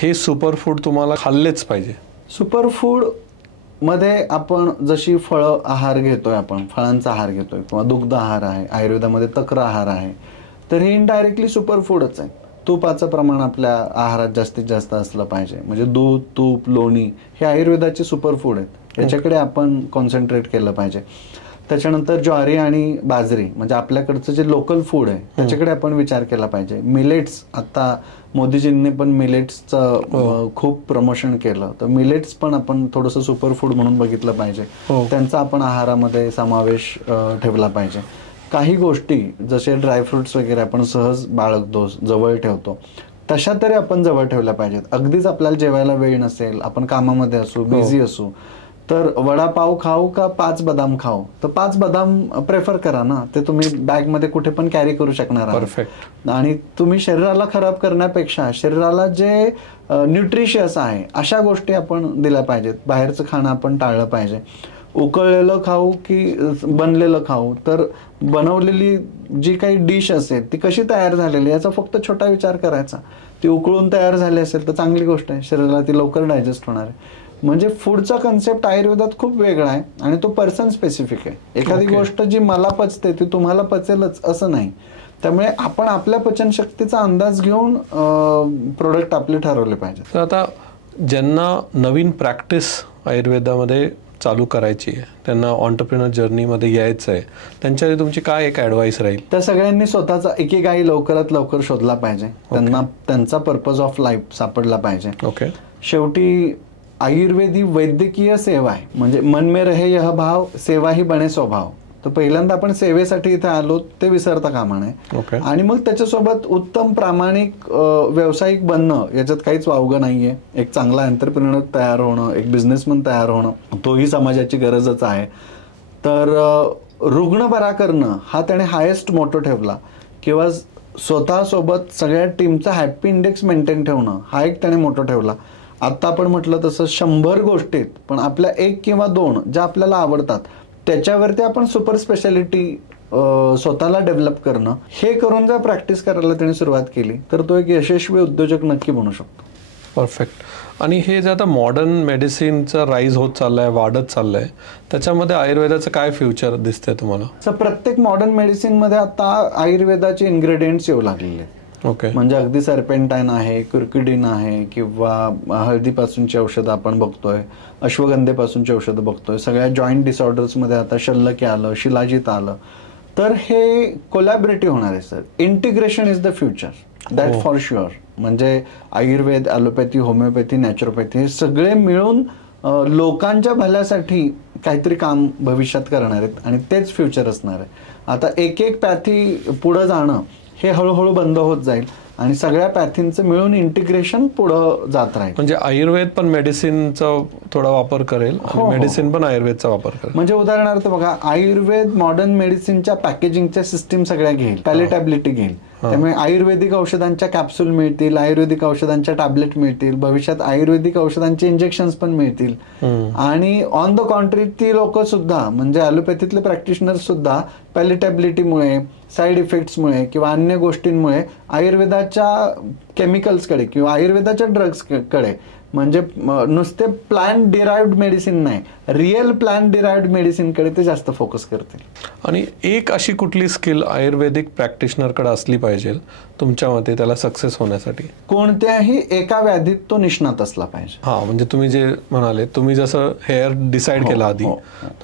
हे सुपर फूड तुम्हाला खाल्लेच पाहिजे? सुपर फूड मध्ये आपण जशी फळं आहार घेतोय, आपण फळांचा आहार घेतोय किंवा दुग्ध आहार आहे, आयुर्वेदामध्ये तक्र आहार आहे, तर हे इनडायरेक्टली सुपर फूडच आहे. तुपाचं प्रमाण आपल्या आहारात जास्तीत जास्त असलं पाहिजे. म्हणजे दूध, तूप, लोणी हे आयुर्वेदाचे सुपर फूड आहेत, याच्याकडे आपण कॉन्सन्ट्रेट केलं पाहिजे. त्याच्यानंतर ज्वारी आणि बाजरी म्हणजे आपल्याकडचं जे लोकल फूड आहे त्याच्याकडे आपण विचार केला पाहिजे. मिलेट्स, आता मोदीजींनी पण मिलेट्सचं खूप प्रमोशन केलं, तर मिलेट्स पण आपण थोडंसं सुपर फूड म्हणून बघितलं पाहिजे. त्यांचा आपण आहारामध्ये समावेश ठेवला पाहिजे. काही गोष्टी जसे ड्रायफ्रुट्स वगैरे आपण सहज बाळगतो, जवळ ठेवतो, तशा तरी आपण जवळ ठेवल्या पाहिजेत. अगदीच आपल्याला जेवायला वेळ नसेल, आपण कामामध्ये असू, बिझी असू, तर वडापाव खाऊ का 5 बदाम खाऊ, तर 5 बदाम प्रेफर करा ना. ते तुम्ही बॅगमध्ये कुठे पण कॅरी करू शकणार आहात. आणि तुम्ही शरीराला खराब करण्यापेक्षा शरीराला जे न्यूट्रिशियस आहे अशा गोष्टी आपण दिल्या पाहिजेत. बाहेरचं खाणं आपण टाळलं पाहिजे. उकळलेलं खाऊ की बनलेलं खाऊ, तर बनवलेली जी काही डिश असेल ती कशी तयार झालेली याचा फक्त छोटा विचार करायचा. ती उकळून तयार झाली असेल तर चांगली गोष्ट आहे, शरीराला ती लवकर डायजेस्ट होणार आहे. म्हणजे फूडचा कन्सेप्ट आयुर्वेदात खूप वेगळा आहे आणि तो पर्सन स्पेसिफिक आहे. एखादी गोष्ट जी मला पचते ती तुम्हाला पचेलच असं नाही. त्यामुळे आपण आपल्या पचनशक्तीचा अंदाज घेऊन प्रोडक्ट आपले ठरवले पाहिजे. तर आता ज्यांना नवीन प्रॅक्टिस आयुर्वेदामध्ये चालू करायची आहे, त्यांना ऑन्टरप्रिनर जर्नीमध्ये यायचं आहे, त्यांच्यासाठी तुमची काय एक ॲडवाईस राहील? तर सगळ्यांनी स्वतःचा इकिगाई लवकरात लवकर शोधला पाहिजे. त्यांना त्यांचा पर्पज ऑफ लाईफ सापडला पाहिजे. ओके. शेवटी आयुर्वेद ही वैद्यकीय सेवा आहे. म्हणजे मन में रहे यह भाव, सेवा ही बने स्वभाव. तर पहिल्यांदा आपण सेवेसाठी इथे आलो ते विसरता कामा नये. आणि मग त्याच्यासोबत उत्तम प्रामाणिक व्यावसायिक बनणं याच्यात काहीच वावगं नाहीये. एक चांगला एंटरप्रेन्योर तयार होणं, एक बिझनेसमन तयार होणं, तोही समाजाची गरजच आहे. तर रुग्ण बरा करणं हा त्याने हायेस्ट मोटो ठेवला, किंवा स्वतःसोबत सगळ्या टीमचा हॅपी इंडेक्स मेंटेन ठेवणं हा एक त्याने मोटो ठेवला. आता आपण म्हटलं तसं 100 गोष्टीत पण आपल्या 1 किंवा 2 ज्या आपल्याला आवडतात त्याच्यावरती आपण सुपर स्पेशालिटी स्वतःला डेव्हलप करणं, हे करून जर प्रॅक्टिस करायला त्याने सुरुवात केली तर तो एक यशस्वी उद्योजक नक्की बनू शकतो. परफेक्ट. आणि हे जे आता मॉडर्न मेडिसिनचं राईज होत चाललंय, वाढत चाललंय, त्याच्यामध्ये आयुर्वेदाचं काय फ्युचर दिसतंय तुम्हाला? तर प्रत्येक मॉडर्न मेडिसिन मध्ये आता आयुर्वेदाचे इन्ग्रेडियंट्स येऊ लागलेले. ओके. म्हणजे अगदी सर्पेंटाईन आहे, कुर्कुडिन आहे, किंवा हळदीपासूनची औषधं आपण बघतोय, अश्वगंधेपासूनची औषधं बघतोय, सगळ्या जॉईंट डिसऑर्डर्समध्ये आता शल्यक आलं, शिलाजीत आलं. तर हे कोलॅबरेटिव्ह होणार आहे sir. Integration is the future, that for sure. म्हणजे आयुर्वेद, ॲलोपॅथी, होमिओपॅथी, नॅचरोपॅथी हे सगळे मिळून लोकांच्या भल्यासाठी काहीतरी काम भविष्यात करणार आहेत आणि तेच फ्युचर असणार आहे. आता एक पॅथी पुढं जाणं हे हळूहळू बंद होत जाईल आणि सगळ्या पॅथींचं मिळून इंटिग्रेशन पुढं जात राहील. म्हणजे आयुर्वेद पण मेडिसिनचा थोडा वापर करेल, मेडिसिन पण आयुर्वेदचा वापर करेल. म्हणजे उदाहरणार्थ बघा, आयुर्वेद मॉडर्न मेडिसिनच्या पॅकेजिंगच्या सिस्टीम सगळ्या घेईल, पॅलेटॅबिलिटी घेईल, त्यामुळे आयुर्वेदिक औषधांच्या कॅप्सूल मिळतील, आयुर्वेदिक औषधांच्या टॅबलेट मिळतील, भविष्यात आयुर्वेदिक औषधांचे इंजेक्शन्स पण मिळतील. आणि ऑन द कॉन्ट्री ती लोक सुद्धा म्हणजे ॲलोपॅथीतले प्रॅक्टिशनर सुद्धा पॅलिटेबिलिटीमुळे, साईड इफेक्ट्समुळे किंवा अन्य गोष्टींमुळे आयुर्वेदाच्या केमिकल्सकडे किंवा आयुर्वेदाच्या ड्रग्सकडे म्हणजे नुसते प्लांट डिराइव्ड मेडिसिन नाही, रिअल प्लांट डिराइव्ड मेडिसिनकडे ते जास्त फोकस करतील. आणि एक अशी कुठली स्किल आयुर्वेदिक प्रॅक्टिशनरकडे असली पाहिजे तुमच्या मते त्याला सक्सेस होण्यासाठी? कोणत्याही एका व्याधीत तो निष्णात असला पाहिजे. म्हणजे तुम्ही जे म्हणाले, तुम्ही जसं हेअर डिसाईड केलं आधी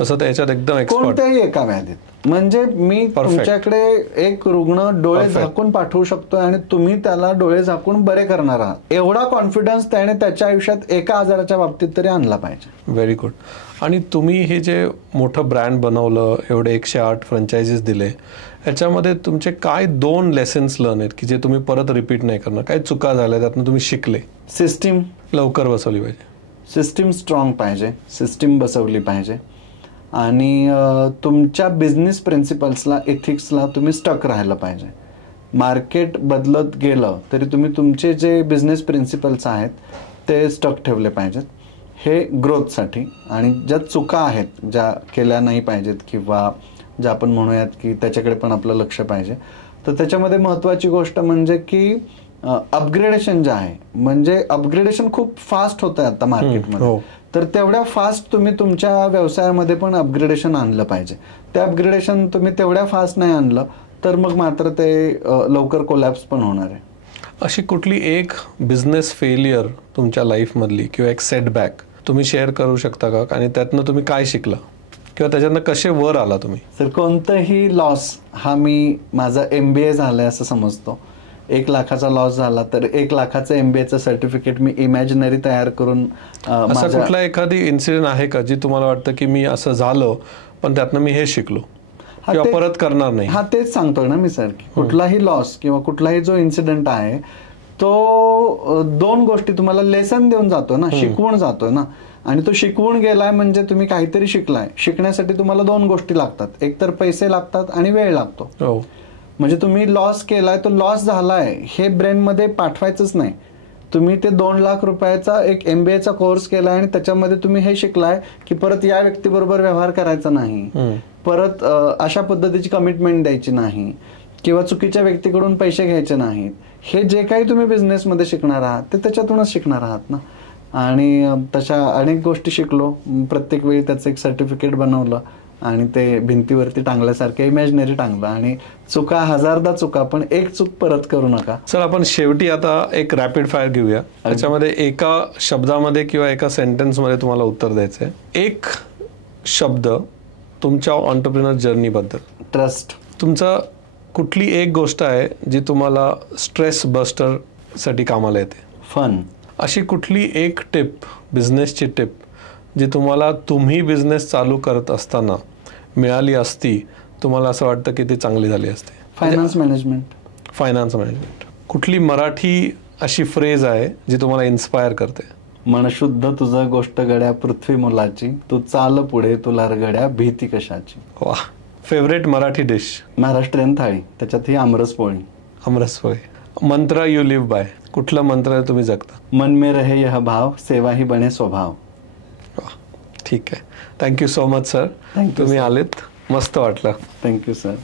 तसं त्याच्यात एकदम एक्सपर्ट. कोणत्याही एका व्याधीत म्हणजे मी तुमच्याकडे एक रुग्ण डोळे झाकून पाठवू शकतो आणि तुम्ही त्याला डोळे झाकून बरे करणार आहात, एवढा कॉन्फिडन्स त्याने त्याच्या आयुष्यात एका आजाराच्या बाबतीत तरी आणला पाहिजे. Very good. आणि तुम्ही हे जे मोठं ब्रँड बनवलं, एवढे 108 फ्रँचायझीस दिले, याच्यामध्ये तुमचे काय 2 लेसन्स लर्न आहेत की जे तुम्ही परत रिपीट नाही करणार? काय चुका झाल्या त्यातून तुम्ही शिकले? सिस्टीम लवकर बसवली पाहिजे, सिस्टीम स्ट्रॉंग पाहिजे, सिस्टीम बसवली पाहिजे आणि तुमच्या बिझनेस प्रिन्सिपल्सला, एथिक्सला तुम्ही स्टक राहायला पाहिजे. मार्केट बदलत गेलं तरी तुम्ही तुमचे जे बिझनेस प्रिन्सिपल्स आहेत ते स्टक ठेवले पाहिजेत. हे ग्रोथसाठी. आणि ज्या चुका आहेत ज्या केल्या नाही पाहिजेत किंवा ज्या आपण म्हणूयात की त्याच्याकडे पण आपलं लक्ष पाहिजे, तर त्याच्यामध्ये महत्त्वाची गोष्ट म्हणजे की अपग्रेडेशन जे आहे, म्हणजे अपग्रेडेशन खूप फास्ट होत आहे आता मार्केटमध्ये, तर तेवढ्या फास्ट तुम्ही तुमच्या व्यवसायामध्ये पण अपग्रेडेशन आणलं पाहिजे. ते अपग्रेडेशन तुम्ही तेवढ्या फास्ट नाही आणलं तर मग मात्र ते लवकर कोलॅप्स पण होणार आहे. अशी कुठली एक बिझनेस फेलियर तुमच्या लाईफमधली किंवा एक सेटबॅक तुम्ही शेअर करू शकता का? आणि त्यातनं तुम्ही काय शिकला किंवा त्याच्यातनं कसे वर आला तुम्ही? सर, कोणतंही लॉस हा मी माझा MBA झालाय असं समजतो. 1 लाखाचा लॉस झाला तर 1 लाखाचं MBAचं सर्टिफिकेट मी इमॅजिनरी तयार करून. असा कुठला एखादी इन्सिडेंट आहे का जी तुम्हाला वाटतं की मी असं झालो पण त्यातनं मी हे शिकलो किंवा परत करणार नाही? तेच सांगतोय ना मी सर, की कुठलाही लॉस किंवा कुठलाही जो इन्सिडेंट आहे तो 2 गोष्टी तुम्हाला लेसन देऊन जातो ना, शिकवून जातोय ना. आणि तो शिकवून गेलाय म्हणजे तुम्ही काहीतरी शिकलाय. शिकण्यासाठी तुम्हाला 2 गोष्टी लागतात, एक तर पैसे लागतात आणि वेळ लागतो. म्हणजे तुम्ही लॉस केलाय, तो लॉस झालाय हे ब्रेनमध्ये पाठवायचंच नाही. तुम्ही ते 2 लाख रुपयाचा एक MBAचा कोर्स केलाय आणि त्याच्यामध्ये तुम्ही हे शिकलाय की परत या व्यक्तीबरोबर व्यवहार करायचा नाही, परत अशा पद्धतीची कमिटमेंट द्यायची नाही किंवा चुकीच्या व्यक्तीकडून पैसे घ्यायचे नाहीत. हे जे काही तुम्ही बिझनेसमध्ये शिकणार आहात ते त्याच्यातूनच शिकणार आहात ना. आणि तशा अनेक गोष्टी शिकलो. प्रत्येक वेळी त्याचं एक सर्टिफिकेट बनवलं आणि ते भिंतीवरती टांगल्यासारखं इमॅजिनरी टांगलं. आणि चुका 1000दा चुका, पण एक चूक परत करू नका. सर, आपण शेवटी आता एक रॅपिड फायर घेऊया. त्याच्यामध्ये एका शब्दामध्ये किंवा एका सेंटेन्समध्ये तुम्हाला उत्तर द्यायचंय. एक शब्द तुमच्या एंटरप्रेन्योर जर्नीबद्दल. ट्रस्ट. तुमचा कुठली एक गोष्ट आहे जी तुम्हाला स्ट्रेस बस्टर साठी कामाला येते? फन. अशी कुठली एक टिप, बिझनेसची टिप जी तुम्हाला तुम्ही बिझनेस चालू करत असताना मिळाली असती, तुम्हाला असं वाटतं की ती चांगली झाली असते? Finance management. Finance management. कुठली मराठी अशी फ्रेज आहे जी तुम्हाला इन्स्पायर करते? मनशुद्ध तुझं गोष्ट गड्या पृथ्वी मुलाची, तू चाल पुढे तुला गड्या भीती कशाची. वा. Favourite Marathi dish? महाराष्ट्रीयन थाळी, त्याच्यात ही आमरस पोळी. आमरस पोळी. मंत्र यू लिव्ह बाय. कुठला मंत्र तुम्ही जगता? मन में रहे यह भाव, सेवा ही बने स्वभाव. ठीक आहे. थँक्यू सो मच सर, तुम्ही आलेत, मस्त वाटलं. Thank you sir.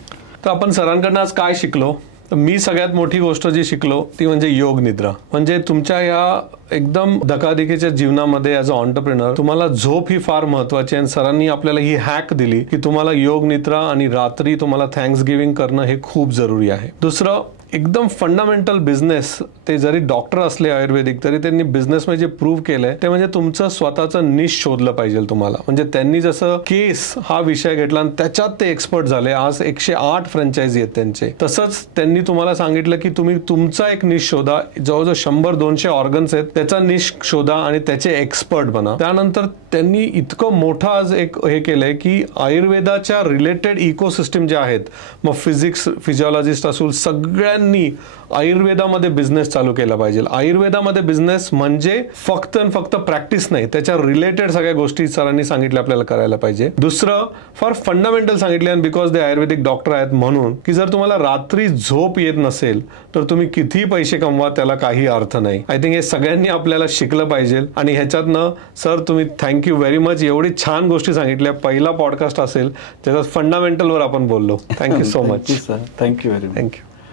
तर आपण सरांकडनं आज काय शिकलो? मी सगळ्यात मोठी गोष्ट जी शिकलो ती म्हणजे योग निद्रा. म्हणजे तुमच्या या एकदम धकाधकीच्या जीवनामध्ये ॲज अ एंटरप्रेन्योर तुम्हाला झोप ही फार महत्वाची आहे. आणि सरांनी आपल्याला ही हॅक दिली की तुम्हाला योग निद्रा आणि रात्री तुम्हाला थँक्स गिव्हिंग करणं हे खूप जरुरी आहे. दुसरं, एकदम फंडामेंटल बिझनेस, ते जरी डॉक्टर असले आयुर्वेदिक तरी त्यांनी बिझनेसमध्ये जे प्रूव्ह केलंय ते म्हणजे तुमचं स्वतःचं निश शोधलं पाहिजे तुम्हाला. म्हणजे त्यांनी जसं केस हा विषय घेतला आणि त्याच्यात ते एक्सपर्ट झाले. आज 108 फ्रँचायझी आहेत त्यांचे. तसंच त्यांनी तुम्हाला सांगितलं की तुम्ही तुमचा एक निश शोधा. जवळजवळ 100-200 ऑर्गन्स आहेत, त्याचा निश शोधा आणि त्याचे एक्सपर्ट बना. त्यानंतर त्यांनी इतकं मोठं आज एक हे केलंय की आयुर्वेदाच्या रिलेटेड इकोसिस्टम जे आहेत, मग फिजिक्स, फिजिओलॉजिस्ट असू, सगळ्यांनी सगळ्यांनी आयुर्वेदामध्ये बिझनेस चालू केला पाहिजे. आयुर्वेदामध्ये बिझनेस म्हणजे फक्त आणि फक्त प्रॅक्टिस नाही, त्याच्या रिलेटेड सगळ्या गोष्टी सरांनी सांगितल्या आपल्याला करायला पाहिजे. दुसरं फार फंडामेंटल सांगितले, आणि बिकॉज ते आयुर्वेदिक डॉक्टर आहेत म्हणून, की जर तुम्हाला रात्री झोप येत नसेल तर तुम्ही किती पैसे कमवा त्याला काही अर्थ नाही. आय थिंक हे सगळ्यांनी आपल्याला शिकलं पाहिजे. आणि ह्याच्यातनं सर तुम्ही थँक्यू व्हेरी मच, एवढी छान गोष्टी सांगितल्या. पहिला पॉडकास्ट असेल त्याच्यात फंडामेंटलवर आपण बोललो. Thank you so much. Thank you very much. Thank you.